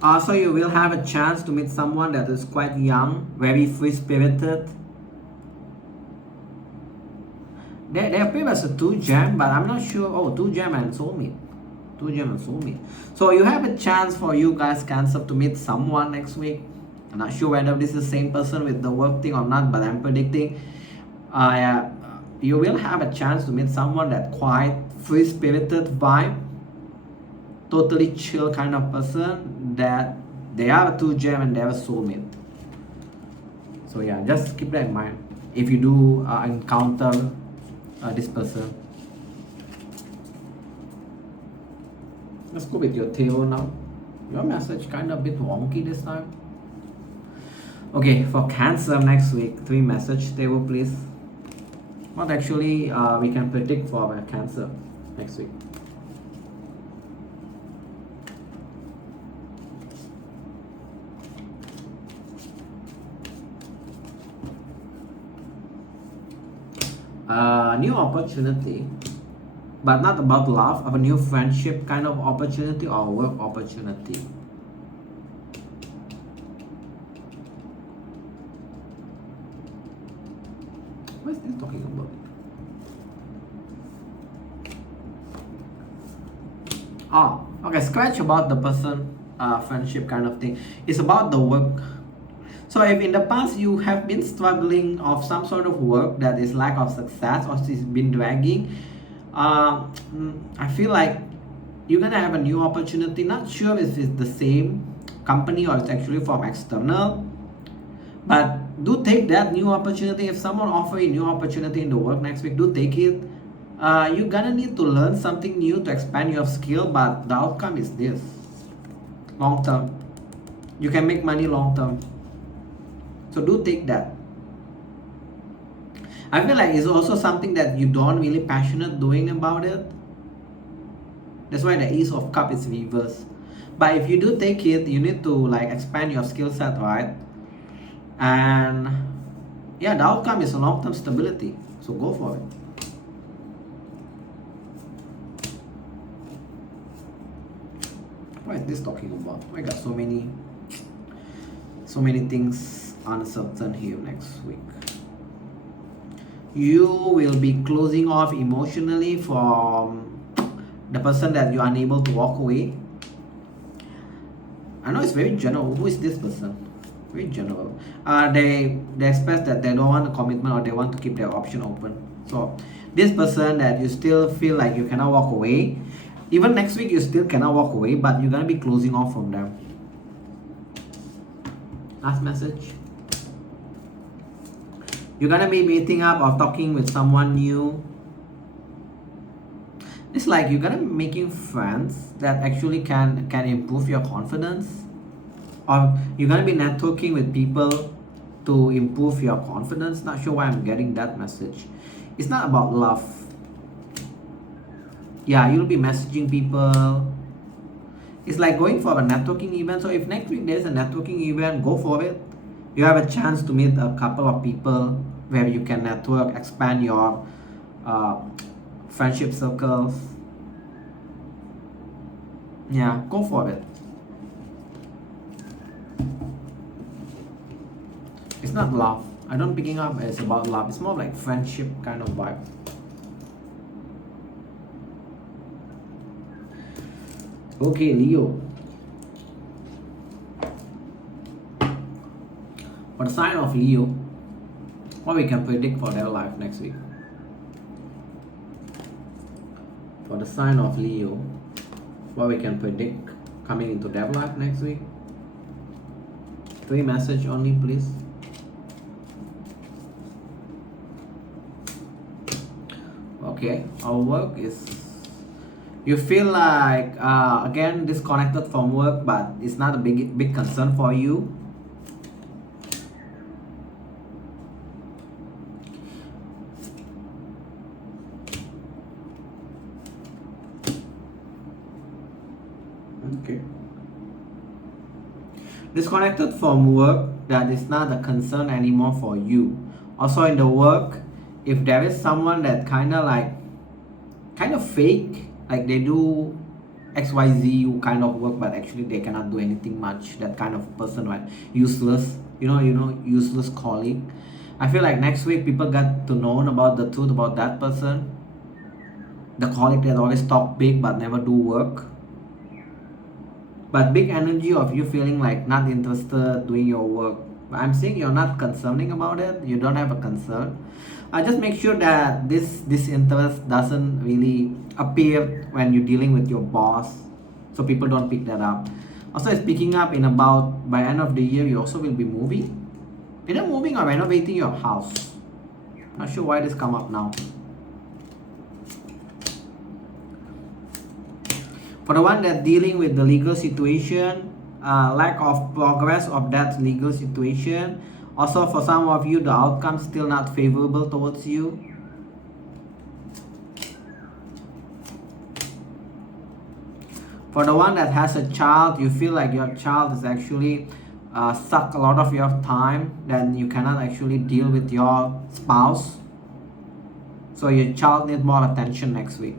Also, you will have a chance to meet someone that is quite young, very free-spirited. They appear as a 2-gem, but I'm not sure. Oh, 2-gem and soulmate. 2-gem and soulmate. So you have a chance for you guys, Cancer, to meet someone next week. I'm not sure whether this is the same person with the work thing or not, but I'm predicting you will have a chance to meet someone that quite free-spirited vibe, totally chill kind of person, that they are a 2-gem and they are a soulmate. So yeah, just keep that in mind if you do encounter this person. Let's go with your tarot now. Your message kind of a bit wonky this time. Okay, for Cancer next week, 3 message tarot please. What actually we can predict for our Cancer next week? New opportunity, but not about love, of a new friendship kind of opportunity or work opportunity. What is this talking about? Okay, scratch about the person, friendship kind of thing. It's about the work. So if in the past you have been struggling of some sort of work that is lack of success or it's been dragging, I feel like you're gonna have a new opportunity. Not sure if it's the same company or it's actually from external, but do take that new opportunity. If someone offers you a new opportunity in the work next week, do take it. You're gonna need to learn something new to expand your skill, but the outcome is this: long term. You can make money long term. So do take that. I feel like it's also something that you don't really passionate doing about it. That's why the Ace of Cups is reversed. But if you do take it, you need to like expand your skill set, right? And yeah, the outcome is a long-term stability. So go for it. What is this talking about? I got so many things uncertain here next week. You will be closing off emotionally from the person that you're unable to walk away. I know it's very general. Who is this person? Very general. They express that they don't want a commitment or they want to keep their option open. So this person that you still feel like you cannot walk away, even next week you still cannot walk away, but you're gonna be closing off from them. Last message. You're gonna be meeting up or talking with someone new. It's like you're gonna be making friends that actually can improve your confidence, or you're gonna be networking with people to improve your confidence. Not sure why I'm getting that message. It's not about love. Yeah, you'll be messaging people. It's like going for a networking event. So if next week there's a networking event, go for it. You have a chance to meet a couple of people where you can network, expand your friendship circles. Yeah, go for it. It's not love. I don't picking up as about love. It's more like friendship kind of vibe. Okay, Leo. For the sign of Leo, what we can predict for their life next week. For the sign of Leo, what we can predict coming into their life next week. 3 message only, please. Okay, our work is, you feel like again disconnected from work, but it's not a big concern for you. Okay, disconnected from work, that is not a concern anymore for you. Also in the work, if there is someone that kind of fake, like they do XYZ kind of work, but actually they cannot do anything much, that kind of person, right? Useless, useless colleague. I feel like next week people got to know about the truth about that person, the colleague that always talk big but never do work. But big energy of you feeling like not interested doing your work. But I'm saying you're not concerning about it. You don't have a concern. Just make sure that this interest doesn't really appear when you're dealing with your boss, so people don't pick that up. Also, it's picking up in about by end of the year. You also will be moving, either moving or renovating your house. Not sure why this come up now. For the one that dealing with the legal situation, lack of progress of that legal situation. Also, for some of you, the outcome still not favorable towards you. For the one that has a child, you feel like your child is actually suck a lot of your time, then you cannot actually deal with your spouse. So your child needs more attention next week.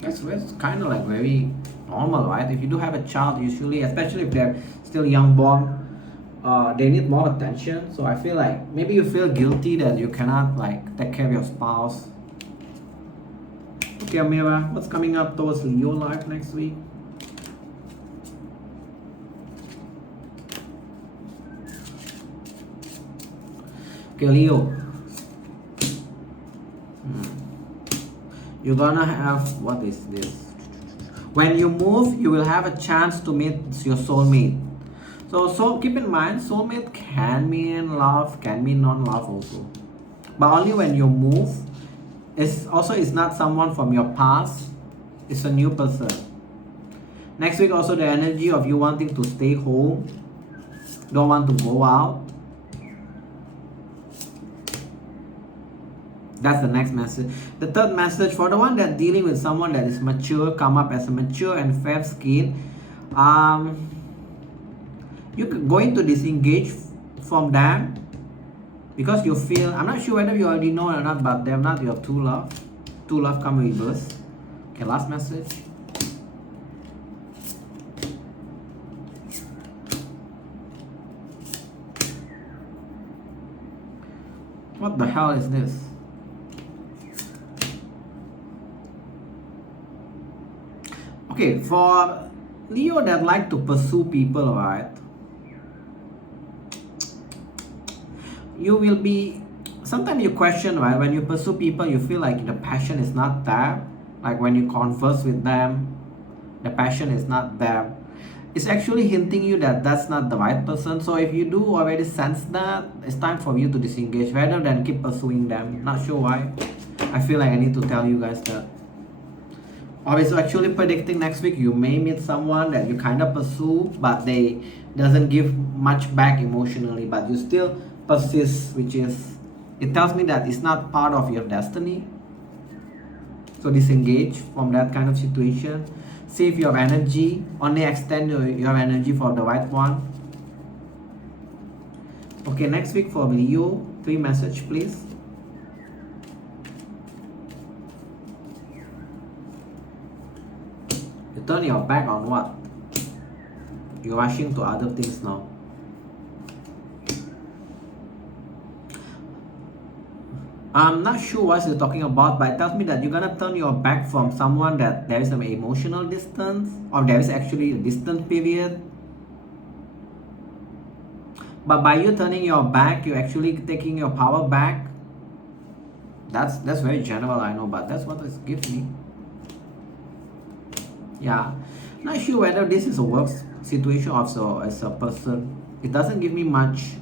That's kind of like very normal, right? If you do have a child, usually, especially if they're still young born, they need more attention. So I feel like maybe you feel guilty that you cannot like take care of your spouse. Okay, Amira, what's coming up towards Leo life next week? Okay, Leo. You're gonna have, what is this? When you move, you will have a chance to meet your soulmate. So keep in mind, soulmate can mean love, can mean non-love also. But only when you move. It's not someone from your past. It's a new person. Next week also the energy of you wanting to stay home, don't want to go out. That's the next message. The third message, for the one that dealing with someone that is mature, come up as a mature and fair skin. You're going to disengage from them because you feel, I'm not sure whether you already know or not, but they're not your true love. True love come reverse. Okay, last message. What the hell is this? Okay, for Leo that like to pursue people, right? you will be, sometimes you question, right? When you pursue people, you feel like the passion is not there. Like when you converse with them, the passion is not there. It's actually hinting you that that's not the right person. So if you do already sense that, it's time for you to disengage rather than keep pursuing them. Not sure why. I feel like I need to tell you guys that. Always actually predicting next week you may meet someone that you kind of pursue, but they doesn't give much back emotionally, but you still persist, which is, it tells me that it's not part of your destiny. So disengage from that kind of situation. Save your energy. Only extend your energy for the right one. Okay, next week for Leo, 3 message please. You turn your back on what? You're rushing to other things now. I'm not sure what you're talking about, but it tells me that you're gonna turn your back from someone that there is some emotional distance, or there is actually a distant period. But by you turning your back, you're actually taking your power back. That's very general, I know, but that's what it gives me. Yeah, not sure whether this is a work situation also as a person. It doesn't give me much.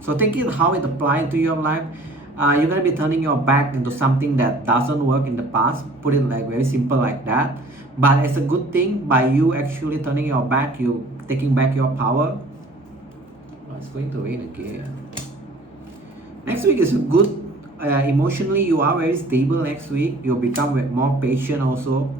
So take it how it applies to your life. You're gonna be turning your back into something that doesn't work in the past. Put it like very simple like that. But it's a good thing by you actually turning your back, you taking back your power. Oh, it's going to rain again. Next week is good. Emotionally, you are very stable next week. You'll become more patient also.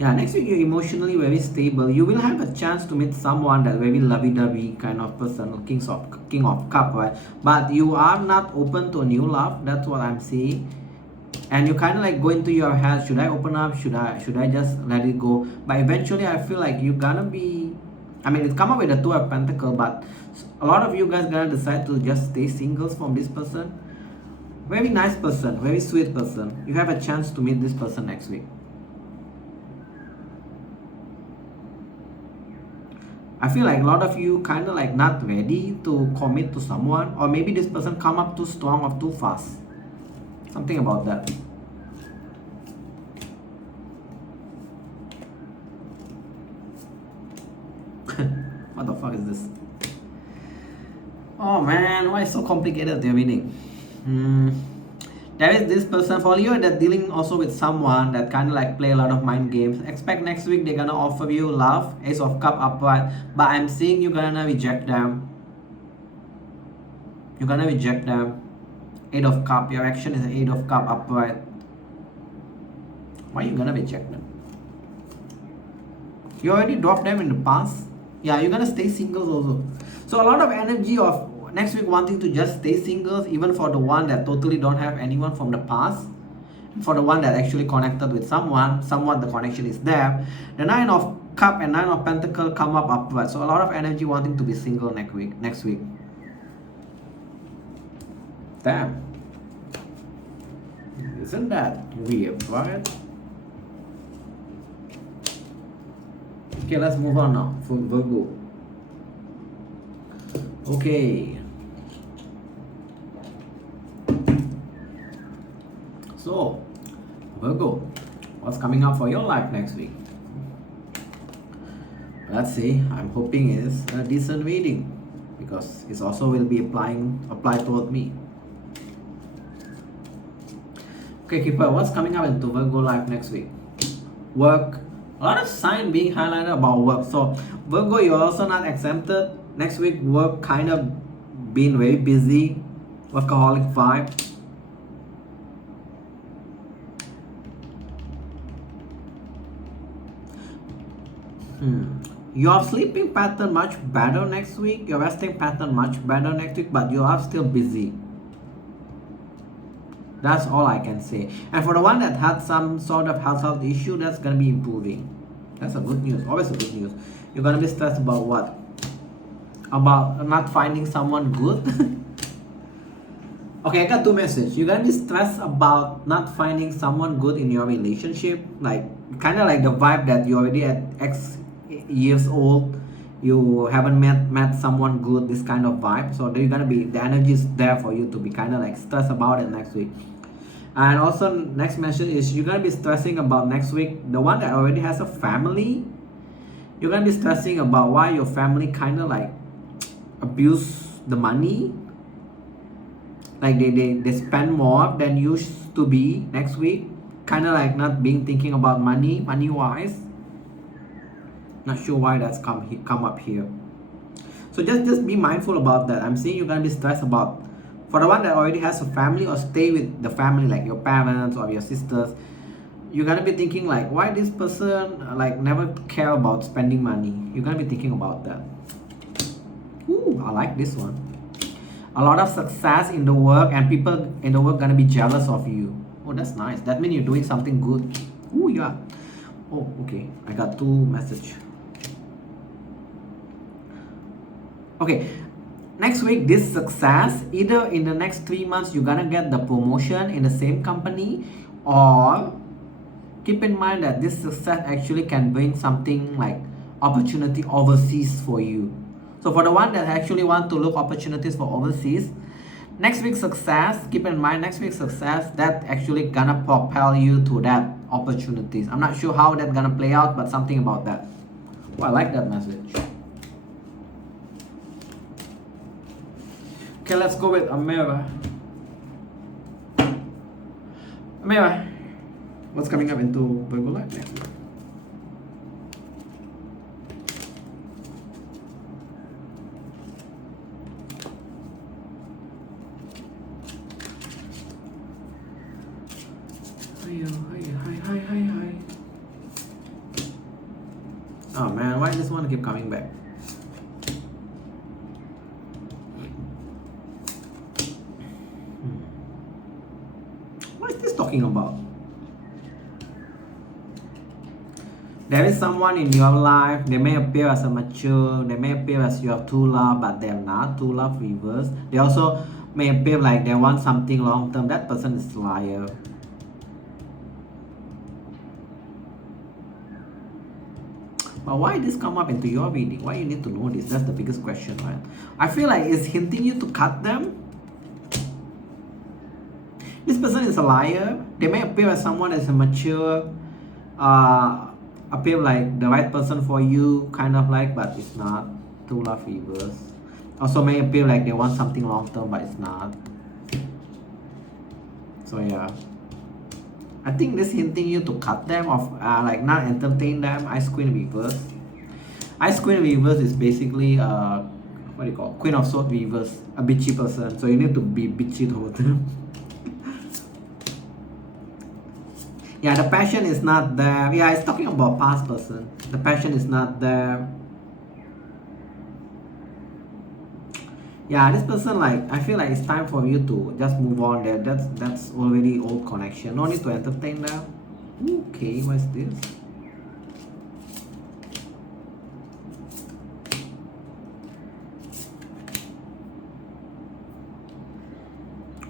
Yeah, next week you're emotionally very stable. You will have a chance to meet someone that very lovey-dovey kind of person, king of cup, right? But you are not open to a new love. That's what I'm seeing. And you kind of like go into your head, should I open up? Should I just let it go? But eventually I feel like you're gonna be, I mean, it come up with a 2 of Pentacles, but a lot of you guys gonna decide to just stay singles from this person. Very nice person, very sweet person. You have a chance to meet this person next week. I feel like a lot of you kind of like not ready to commit to someone, or maybe this person come up too strong or too fast. Something about that. What the fuck is this? Oh man, why is so complicated the reading? There is this person for you that dealing also with someone that kind of like play a lot of mind games. Expect next week they're gonna offer you love, Ace of Cup upright, but I'm seeing you're gonna reject them. You're gonna reject them. 8 of Cup, your action is 8 of Cup upright. Why are you gonna reject them? You already dropped them in the past. Yeah, you're gonna stay singles also. So a lot of energy of next week wanting to just stay singles, even for the one that totally don't have anyone from the past. For the one that actually connected with someone, somewhat the connection is there. The 9 of Cup and 9 of Pentacles come up upright. So a lot of energy wanting to be single next week. Damn. Isn't that weird, right? Okay, let's move on now for Virgo. Okay. So, Virgo, what's coming up for your life next week? Let's see. I'm hoping it's a decent reading because it also will be applied toward me. Okay, Keeper, what's coming up into Virgo life next week? Work. A lot of sign being highlighted about work. So, Virgo, you're also not exempted. Next week, work kind of being very busy. Workaholic vibe. Your sleeping pattern much better next week. Your resting pattern much better next week, but you are still busy. That's all I can say. And for the one that had some sort of health issue, that's gonna be improving. That's a good news. Always a good news. You're gonna be stressed about what? About not finding someone good. Okay, I got two messages. You're gonna be stressed about not finding someone good in your relationship, like kind of like the vibe that you already at X years old, you haven't met someone good. This kind of vibe. So you're gonna be, the energy is there for you to be kind of like stressed about it next week. And also next message is you're gonna be stressing about next week. The one that already has a family, you're gonna be stressing about why your family kind of like abuse the money, like they spend more than used to be next week, kind of like not being thinking about money wise. Not sure why that's come up here. So just be mindful about that. I'm saying you're gonna be stressed about, for the one that already has a family or stay with the family, like your parents or your sisters, you're gonna be thinking like, why this person like never care about spending money. You're gonna be thinking about that. Ooh, I like this one. A lot of success in the work, and people in the work gonna be jealous of you. Oh, that's nice. That means you're doing something good. Ooh, yeah. Oh, okay. I got two messages. Okay. Next week, this success, either in the next 3 months, you're gonna get the promotion in the same company, or keep in mind that this success actually can bring something like opportunity overseas for you. So for the one that actually want to look opportunities for overseas, next week's success, keep in mind next week's success, that actually gonna propel you to that opportunities. I'm not sure how that's gonna play out, but something about that. Oh, I like that message. Okay, let's go with Amira. Amira, what's coming up into Virgo life next week? Hi. Oh man, why does this one keep coming back? What is this talking about? There is someone in your life, they may appear as a mature, they may appear as your true love, but they're not true love reverse. They also may appear like they want something long term. That person is a liar. But why this come up into your reading? Why you need to know this? That's the biggest question, right? I feel like it's hinting you to cut them. This person is a liar. They may appear as someone as a mature, appear like the right person for you, kind of like, but it's not. True love reverse. Also may appear like they want something long term, but it's not. So yeah, I think this hinting you to cut them off, like not entertain them. Ice Queen reverse. Ice Queen reverse is basically what do you call, Queen of Swords reverse, a bitchy person. So you need to be bitchy towards them. Yeah, the passion is not there. Yeah, it's talking about past person. The passion is not there. Yeah, this person, like, I feel like it's time for you to just move on there. That's already old connection. No need to entertain them. Okay, what's this?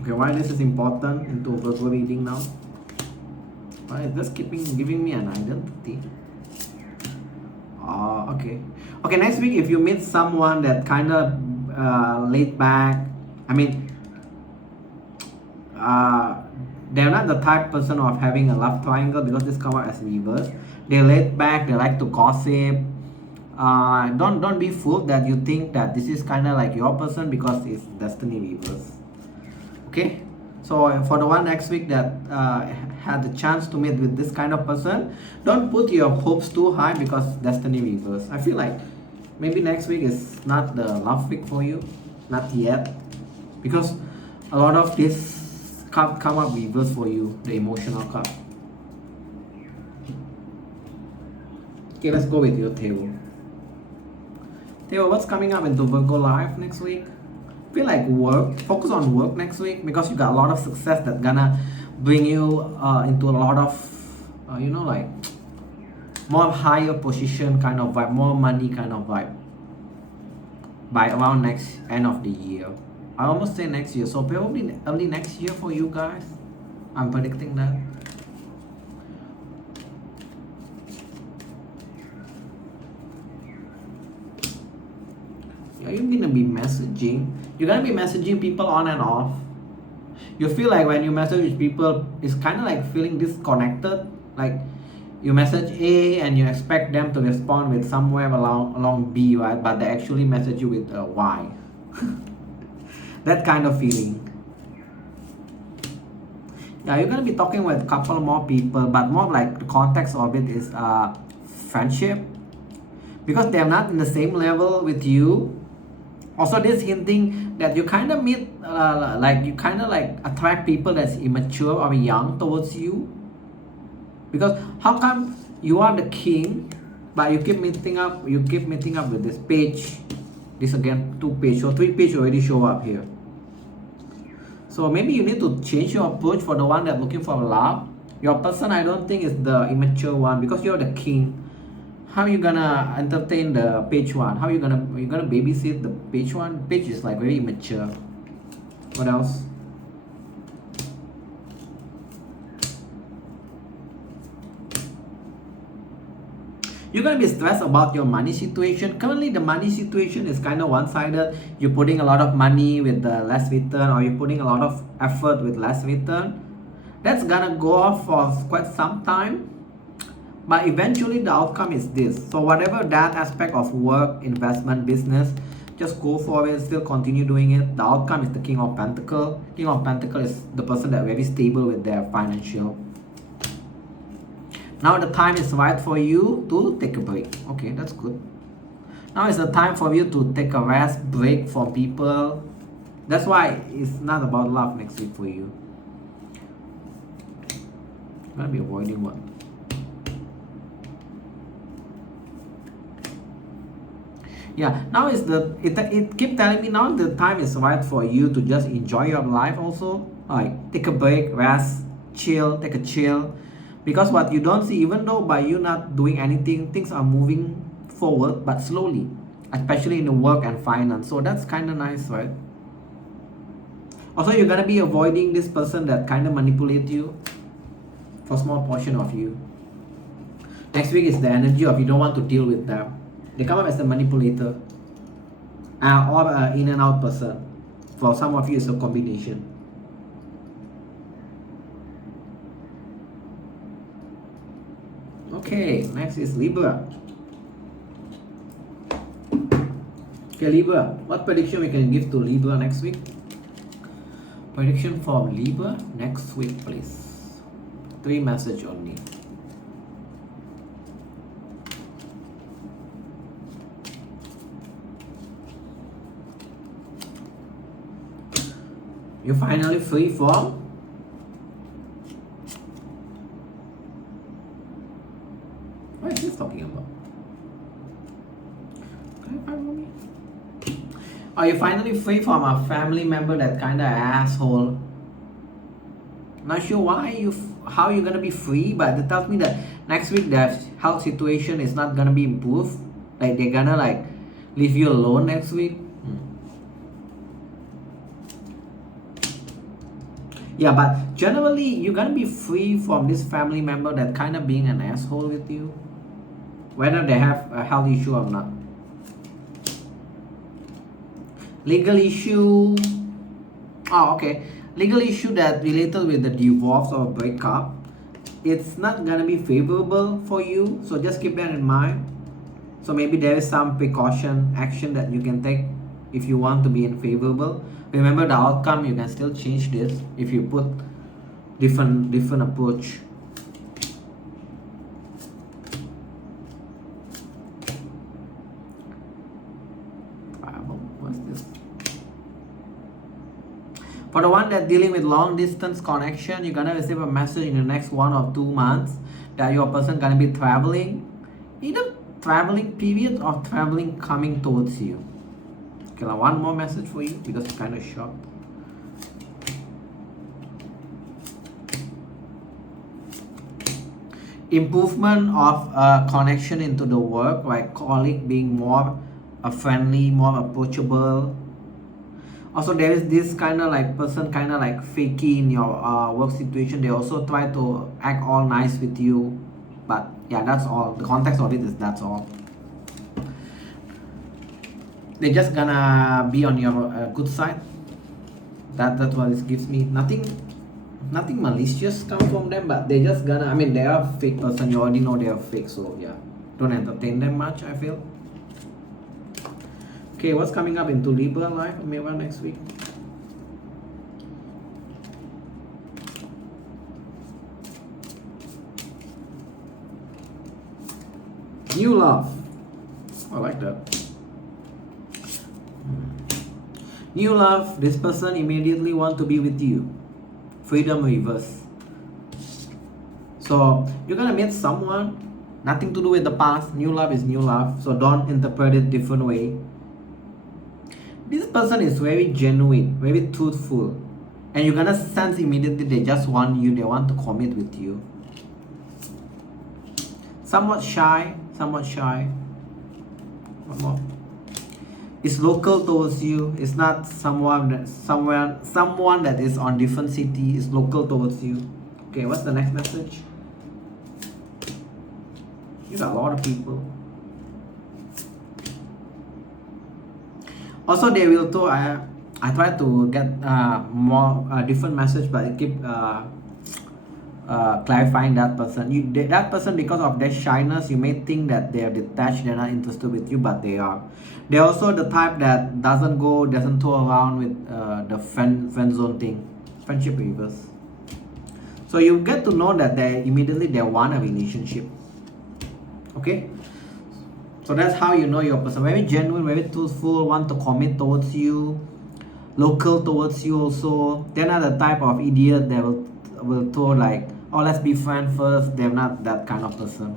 Okay, why this is important into Virgo reading now? Why is this giving me an identity? Okay. Okay, next week if you meet someone that kind of laid back, I mean, they're not the type person of having a love triangle, because this come out as reverse. They're laid back, they like to gossip. Don't be fooled that you think that this is kind of like your person, because it's destiny reverse. Okay, so for the one next week that had the chance to meet with this kind of person, don't put your hopes too high, because destiny reverse. I feel like maybe next week is not the love week for you, not yet, because a lot of this come up reverse for you, the emotional card. Okay, let's go with your table. Table, what's coming up into Virgo life next week? Feel like work, focus on work next week, because you got a lot of success that gonna bring you into a lot of like more higher position kind of vibe, more money kind of vibe by around next end of the year. I almost say next year, so probably early next year for you guys. I'm predicting that. Yeah, you're gonna be messaging. You're gonna be messaging people on and off. You feel like when you message people, it's kind of like feeling disconnected. Like you message A and you expect them to respond with somewhere along B, right? But they actually message you with Y. That kind of feeling. Yeah, you're gonna be talking with a couple more people, but more like the context of it is friendship, because they're not in the same level with you. Also, this hinting that you kind of meet, like you kind of like attract people that's immature or young towards you. Because how come you are the king, but you keep meeting up with this page, this again 2 page or 3 page already show up here. So maybe you need to change your approach for the one that's looking for love. Your person, I don't think, is the immature one, because you're the king. How are you gonna entertain the page one? How are you gonna babysit the page one? Page is like very immature. What else? You're gonna be stressed about your money situation. Currently, the money situation is kind of one-sided. You're putting a lot of money with the less return, or you're putting a lot of effort with less return. That's gonna go off for quite some time. But eventually the outcome is this. So whatever that aspect of work, investment, business, just go for it, still continue doing it. The outcome is the King of Pentacles. King of Pentacles is the person that very stable with their financial. Now the time is right for you to take a break. Okay, that's good. Now is the time for you to take a rest, break from people. That's why it's not about love next week for you. I'm gonna be avoiding what? Yeah, now is it keep telling me now the time is right for you to just enjoy your life also. Like take a break, rest, chill, take a chill. Because what you don't see, even though by you not doing anything, things are moving forward, but slowly, especially in the work and finance. So that's kind of nice, right? Also, you're gonna be avoiding this person that kind of manipulate you for a small portion of you. Next week is the energy of you don't want to deal with them. They come up as a manipulator or an in and out person. For some of you, it's a combination. Okay, next is Libra. Okay, Libra, what prediction we can give to Libra next week? Prediction for Libra next week, please. 3 messages only. You're finally free from what is this talking about? Can you find for me? Are you finally free from a family member that kind of asshole? Not sure why how you're gonna be free, but it tells me that next week their health situation is not gonna be improved. Like they're gonna like leave you alone next week. Yeah, but generally you're gonna be free from this family member that kind of being an asshole with you, whether they have a health issue or not. Legal issue. Oh, okay. Legal issue that related with the divorce or breakup. It's not gonna be favorable for you, so just keep that in mind. So maybe there is some precaution action that you can take if you want to be unfavorable. Remember, the outcome you can still change this if you put different approach. What's this? For the one that's dealing with long distance connection, you're gonna receive a message in the next 1 or 2 months that your person gonna be traveling, either traveling period or traveling coming towards you. Okay, one more message for you because it's kind of short. Improvement of connection into the work, like colleague being more friendly, more approachable. Also, there is this kind of like person kind of like fakey in your work situation. They also try to act all nice with you, but yeah, that's all. The context of it is that's all. They're just gonna be on your good side. That's what it gives me. Nothing malicious comes from them, but they just gonna, I mean, they are fake person. You already know they are fake, so yeah, don't entertain them much, I feel. Okay, what's coming up into Libra life maybe next week? New love. I like that. New love. This person immediately want to be with you. Freedom reverse. So you're gonna meet someone, nothing to do with the past. New love is new love, so don't interpret it different way. This person is very genuine, very truthful, and you're gonna sense immediately they just want you, they want to commit with you. Somewhat shy. One more. It's local towards you. It's not someone that is on different city. It's local towards you. Okay, what's the next message? You got a lot of people. Also, they will too. I try to get more different message, but I keep clarifying that person. That person, because of their shyness, you may think that they are detached, they're not interested with you, but they are. They're also the type that doesn't tour around with the friend zone thing, friendship reverse. So you get to know that they want a relationship. Okay. So that's how you know your person. Very genuine, very truthful, want to commit towards you, local towards you also. They're not the type of idiot that will throw like, oh, let's be friends first. They're not that kind of person.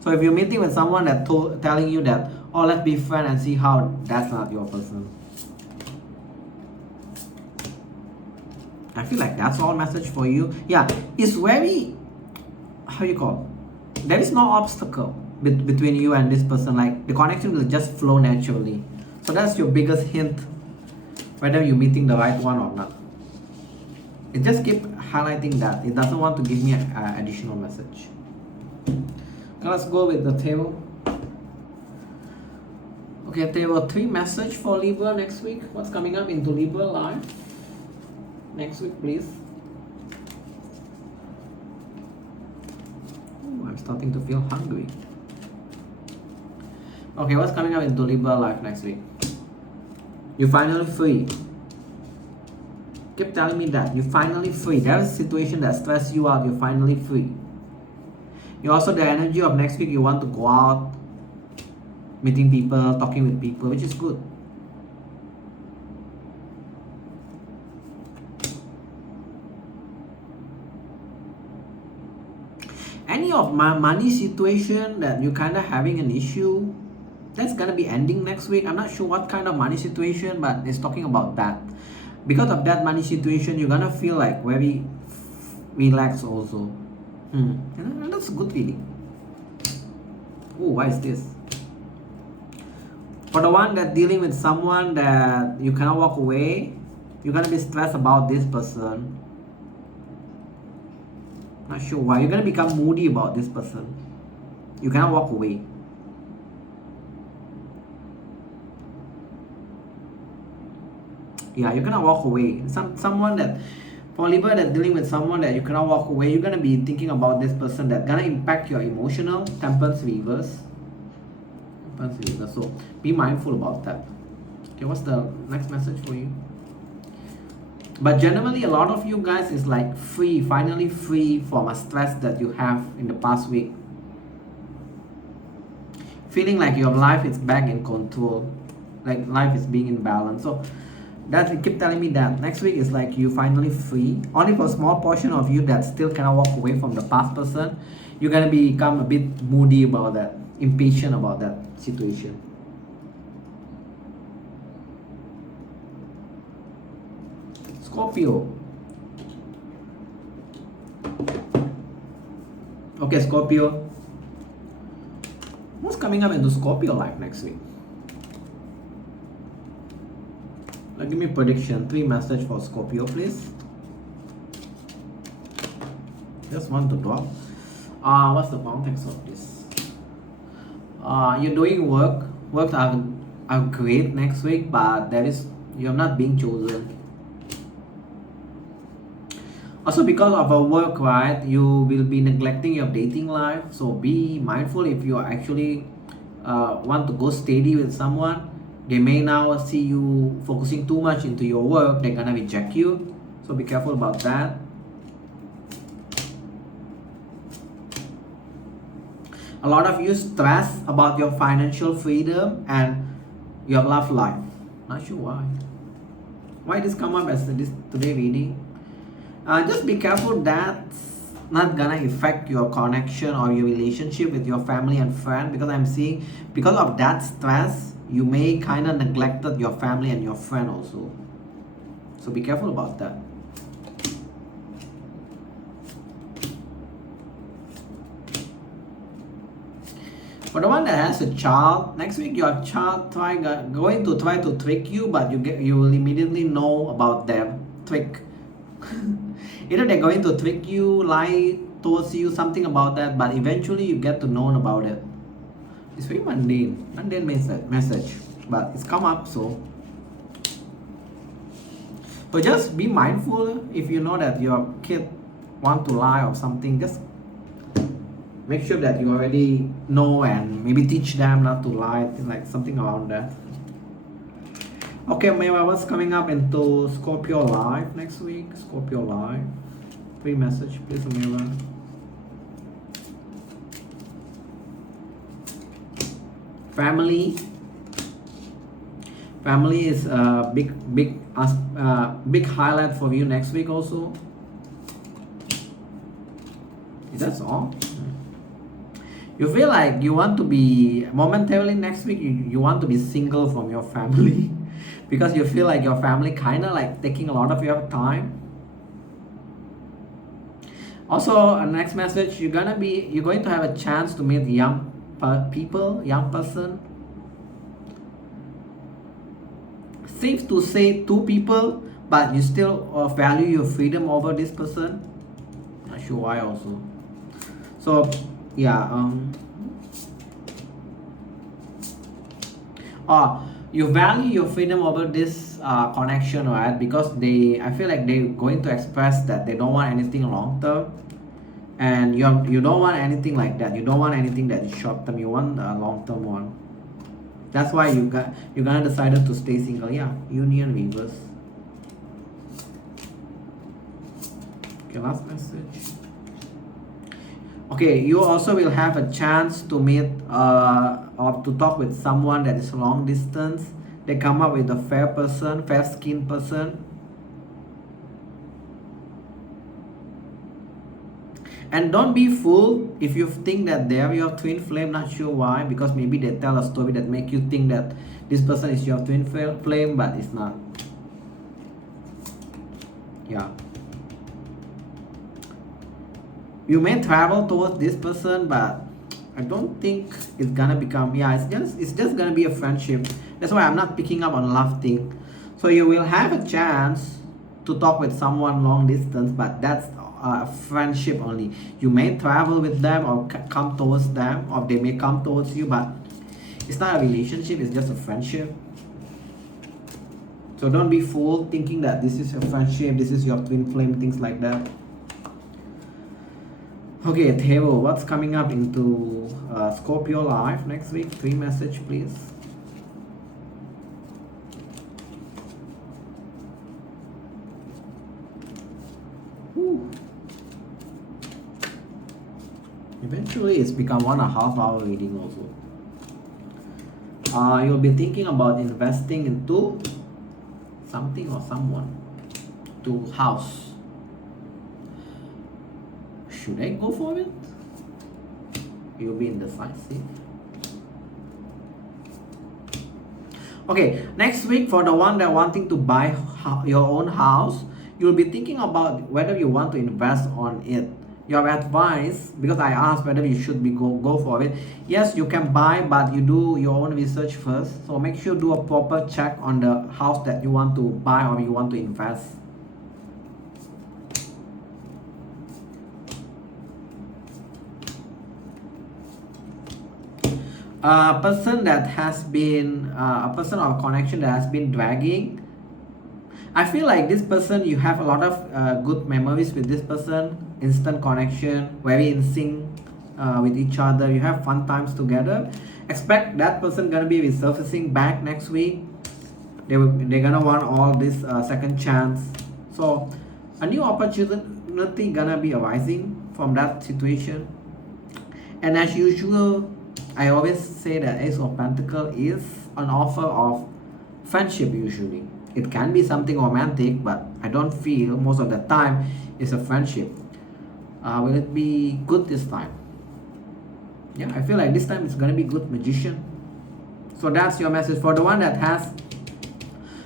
So if you're meeting with someone that telling you that, oh, let's be friends and see how, that's not your person. I feel like that's all message for you. Yeah, it's very, how you call it? There is no obstacle between you and this person. Like the connection will just flow naturally. So that's your biggest hint whether you're meeting the right one or not. It just keep highlighting that it doesn't want to give me an additional message. Now let's go with the table. Okay, table 3 message for Libra next week. What's coming up into Libra life next week, please? Ooh, I'm starting to feel hungry. Okay, what's coming up into Libra life next week? You're finally free. Keep telling me that. You're finally free. There's a situation that stresses you out. You're finally free. You also, the energy of next week, you want to go out, meeting people, talking with people, which is good. Any of my money situation that you're kind of having an issue, that's gonna be ending next week. I'm not sure what kind of money situation, but it's talking about that. Because of that money situation, you're gonna feel like very relaxed also. And that's a good feeling. Oh, why is this? For the one that dealing with someone that you cannot walk away, you're gonna be stressed about this person. Not sure why. You're gonna become moody about this person. You cannot walk away. Yeah, you're gonna walk away. Someone that, for Libra, that dealing with someone that you cannot walk away, you're gonna be thinking about this person that gonna impact your emotional. Temperance reverse. So be mindful about that. Okay, what's the next message for you? But generally, a lot of you guys is like free, finally free from a stress that you have in the past week. Feeling like your life is back in control, like life is being in balance. So that keep telling me that next week is like you finally free. Only for a small portion of you that still cannot walk away from the past person, you're gonna become a bit moody about that, impatient about that situation. Scorpio. Okay, Scorpio. What's coming up into Scorpio life next week? Give me prediction. 3 message for Scorpio, please. Just want to drop. What's the context of this? You're doing work. Works are great next week, but you're not being chosen. Also, because of our work, right, you will be neglecting your dating life. So be mindful if you actually want to go steady with someone. They may now see you focusing too much into your work. They're gonna reject you. So be careful about that. A lot of you stress about your financial freedom and your love life. Not sure why. Why this come up as this today reading? Just be careful that's not gonna affect your connection or your relationship with your family and friend, because I'm seeing because of that stress you may kind of neglected your family and your friend also. So be careful about that. For the one that has a child, next week your child going to try to trick you, but you will immediately know about their trick. Either they're going to trick you, lie towards you, something about that, but eventually you get to know about it. It's very mundane message, but it's come up. So just be mindful. If you know that your kid want to lie or something, just make sure that you already know and maybe teach them not to lie, like something around that. Okay, Meva, what's coming up into Scorpio live next week? Scorpio live. 3 message, please, Meva. Family. Family is a big highlight for you next week also. That's all. You feel like you want to be momentarily next week. You want to be single from your family. Because you feel like your family kind of like taking a lot of your time. Also, next message, you're going to have a chance to meet young person. Safe to say 2 people, but you still value your freedom over this person. Not sure why also. So yeah, you value your freedom over this connection, right? Because I feel like they're going to express that they don't want anything long term, and you don't want anything like that. You don't want anything that is short term. You want a long term one. That's why you're gonna decided to stay single. Yeah, union reverse. Okay, last message. Okay, you also will have a chance to meet or to talk with someone that is long distance. They come up with a fair skinned person. And don't be fooled if you think that they're your twin flame. Not sure why, because maybe they tell a story that make you think that this person is your twin flame, but it's not. Yeah. You may travel towards this person, but I don't think it's gonna become, it's just gonna be a friendship. That's why I'm not picking up on love thing. So you will have a chance to talk with someone long distance, but that's a friendship only. You may travel with them or come towards them, or they may come towards you, but it's not a relationship, it's just a friendship. So don't be fooled thinking that this is a friendship, this is your twin flame, things like that. Okay, Theo, what's coming up into Scorpio live next week? 3 message, please. Whew. Eventually, it's become 1.5 hour reading also. You'll be thinking about investing into something or someone, to house. Should I go for it? You'll be indecisive. Okay, next week for the one that wanting to buy your own house, you'll be thinking about whether you want to invest on it. your advice, because I asked whether you should be go for it. Yes, you can buy, but you do your own research first. So make sure do a proper check on the house that you want to buy or you want to invest. A person that has been a person or connection that has been dragging. I feel like this person, you have a lot of good memories with this person, instant connection, very in sync with each other. You have fun times together. Expect that person gonna be resurfacing back next week. They're gonna want all this second chance. So a new opportunity gonna be arising from that situation. And as usual, I always say that Ace of Pentacles is an offer of friendship usually. It can be something romantic, but I don't feel most of the time it's a friendship. Will it be good this time? Yeah, I feel like this time it's gonna be good, Magician. So that's your message for the one that has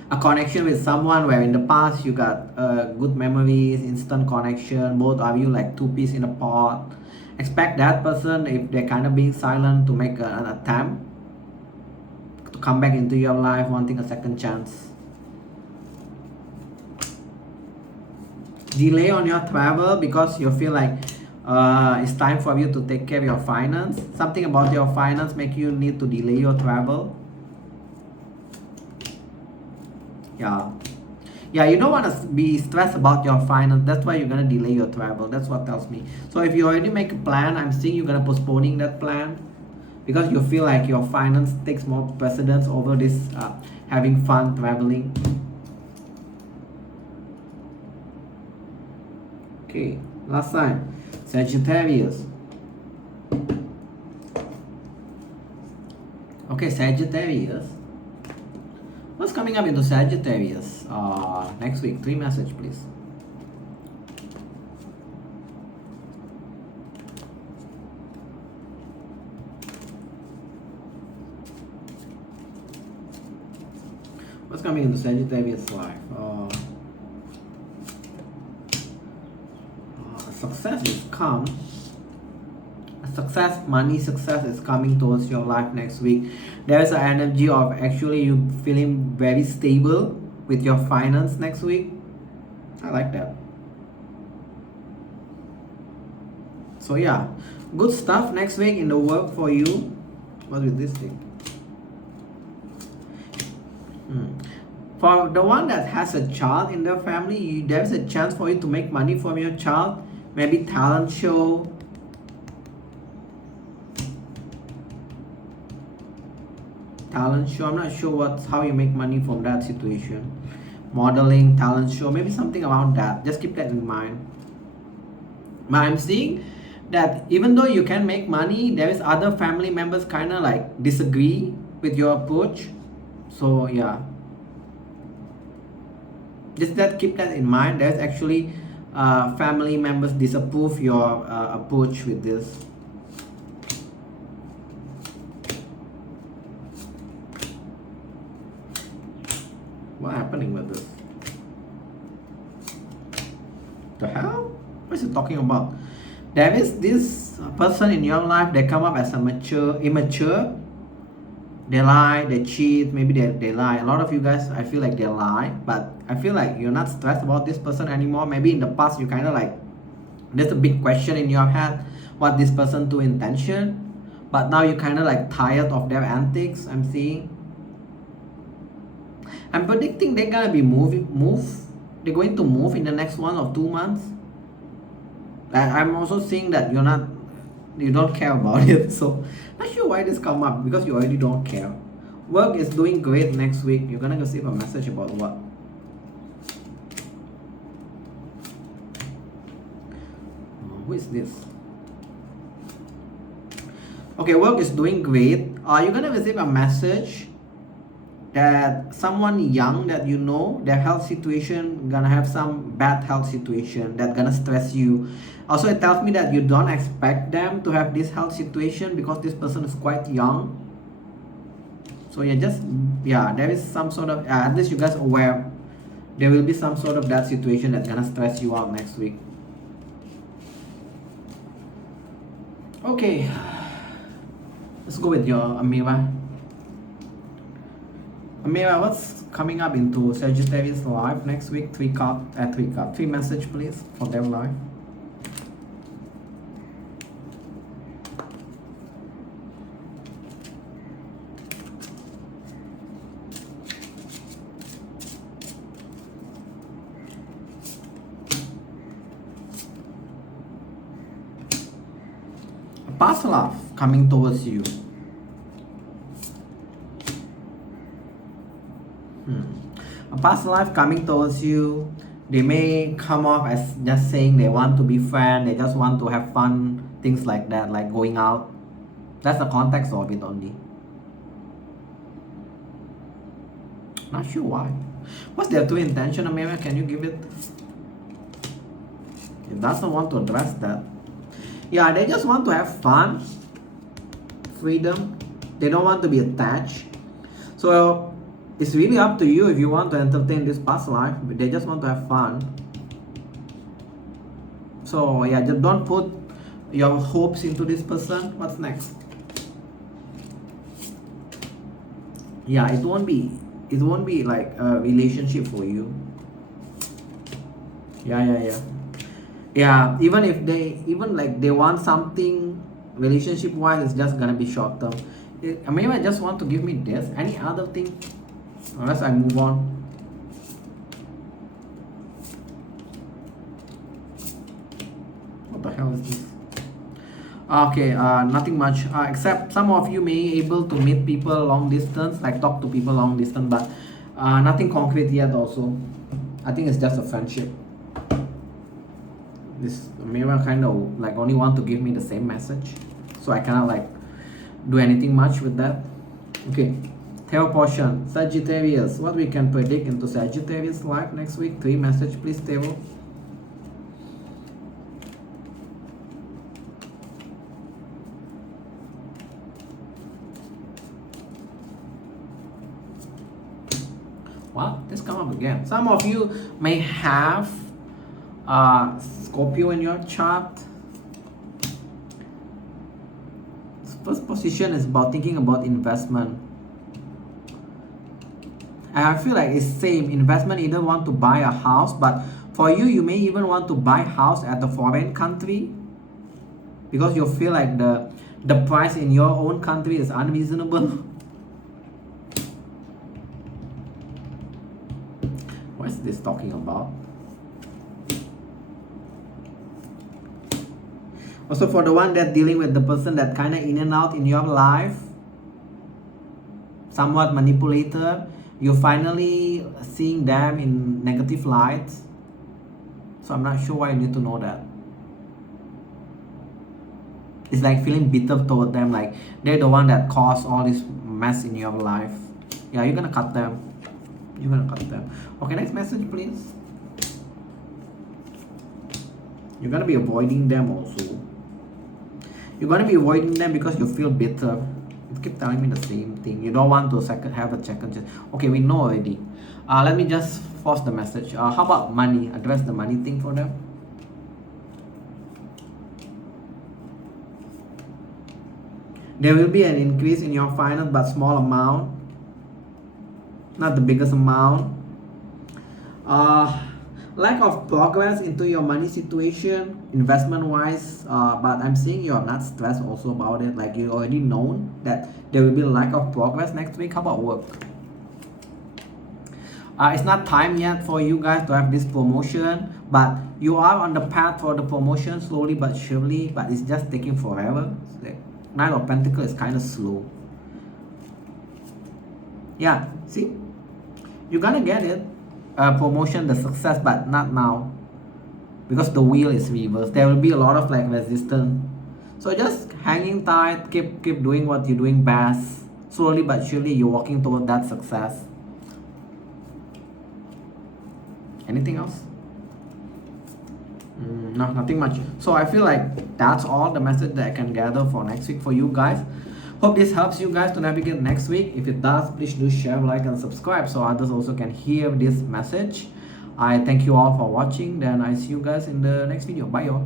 a connection with someone where in the past you got good memories, instant connection, both of you like two peas in a pod. Expect that person, if they're kind of being silent, to make an attempt to come back into your life, wanting a second chance. Delay on your travel because you feel like it's time for you to take care of your finance. Something about your finance make you need to delay your travel. Yeah, you don't want to be stressed about your finance. That's why you're going to delay your travel. That's what tells me. So if you already make a plan, I'm seeing you're going to postponing that plan because you feel like your finance takes more precedence over this having fun traveling. Okay, last time, Sagittarius. Okay, Sagittarius. What's coming up into Sagittarius next week? 3 message, please. What's coming into Sagittarius life? Success is come. Success, money, success is coming towards your life next week. There is an energy of actually you feeling very stable with your finance next week. I like that. So yeah, good stuff next week in the work for you. What with this thing? For the one that has a child in their family, there's a chance for you to make money from your child. Maybe talent show. Talent show. I'm not sure how you make money from that situation. Modeling, talent show, maybe something around that. Just keep that in mind. But I'm seeing that even though you can make money, there is other family members kind of like disagree with your approach. So yeah, just keep that in mind. There's actually family members disapprove your approach with this. What's happening with this? The hell? What is it talking about? There is this person in your life, they come up as a immature. They lie, they cheat, maybe they lie. A lot of you guys, I feel like they lie, but I feel like you're not stressed about this person anymore. Maybe in the past you kind of like, there's a big question in your head, what this person do intention, but now you kind of like tired of their antics. I'm seeing. I'm predicting they're gonna be they're going to move in the next 1 or 2 months. I'm also seeing that you don't care about it. So not sure why this come up, because you already don't care. Work is doing great next week. You're gonna receive a message about what? Who is this? Okay, work is doing great. You're gonna receive a message that someone young that you know, their health situation gonna have some bad health situation that gonna stress you. Also, it tells me that you don't expect them to have this health situation because this person is quite young. So yeah, there is some sort of at least you guys are aware there will be some sort of that situation that's gonna stress you out next week. Okay, let's go with your Amira. Amira, what's coming up into Sagittarius life next week? Three message please for their life. Past love coming towards you. A past life coming towards you. They may come off as just saying they want to be friends, they just want to have fun, things like that, like going out. That's the context of it only. Not sure why. What's their true intention, Amira? Can you give it? It doesn't want to address that. Yeah, they just want to have fun, freedom. They don't want to be attached. So it's really up to you if you want to entertain this past life, but they just want to have fun. So yeah, just don't put your hopes into this person. What's next? Yeah, it won't be like a relationship for you. Yeah, even if they want something relationship wise, it's just gonna be short term. Maybe I just want to give me this. Any other thing? Unless I move on. What the hell is this? Okay, nothing much. Except some of you may able to meet people long distance, like talk to people long distance, but nothing concrete yet. Also, I think it's just a friendship. This mirror kind of like only want to give me the same message, so I cannot like do anything much with that. Okay, tarot portion. Sagittarius, what we can predict into Sagittarius life next week? 3 message please, tarot. Well, this come up again. Some of you may have Scorpio in your chart. First position is about thinking about investment. And I feel like it's same investment. Either want to buy a house, but for you, you may even want to buy house at the foreign country because you feel like the price in your own country is unreasonable. What is this talking about? Also, for the one that dealing with the person that kind of in and out in your life, somewhat manipulator, you're finally seeing them in negative light. So I'm not sure why you need to know that. It's like feeling bitter toward them, like they're the one that caused all this mess in your life. Yeah, you're gonna cut them. You're gonna cut them. Okay, next message please. You're gonna be avoiding them also. You're going to be avoiding them because you feel bitter. You keep telling me the same thing. You don't want to have a second chance. Okay, we know already. Let me just force the message. How about money? Address the money thing for them. There will be an increase in your finance, but small amount. Not the biggest amount. Lack of progress into your money situation, investment wise, but I'm seeing you are not stressed also about it, like you already know that there will be a lack of progress next week. How about work? It's not time yet for you guys to have this promotion, but you are on the path for the promotion slowly but surely, but it's just taking forever. Like, Nine of Pentacles is kind of slow. Yeah, see, you're gonna get it. Promotion, the success, but not now because the wheel is reversed. There will be a lot of like resistance, so just hanging tight, keep doing what you're doing best. Slowly but surely you're walking toward that success. Anything else? No, nothing much. So I feel like that's all the message that I can gather for next week for you guys. Hope this helps you guys to navigate next week. If it does, please do share, like, and subscribe so others also can hear this message. I thank you all for watching. Then I see you guys in the next video. Bye y'all.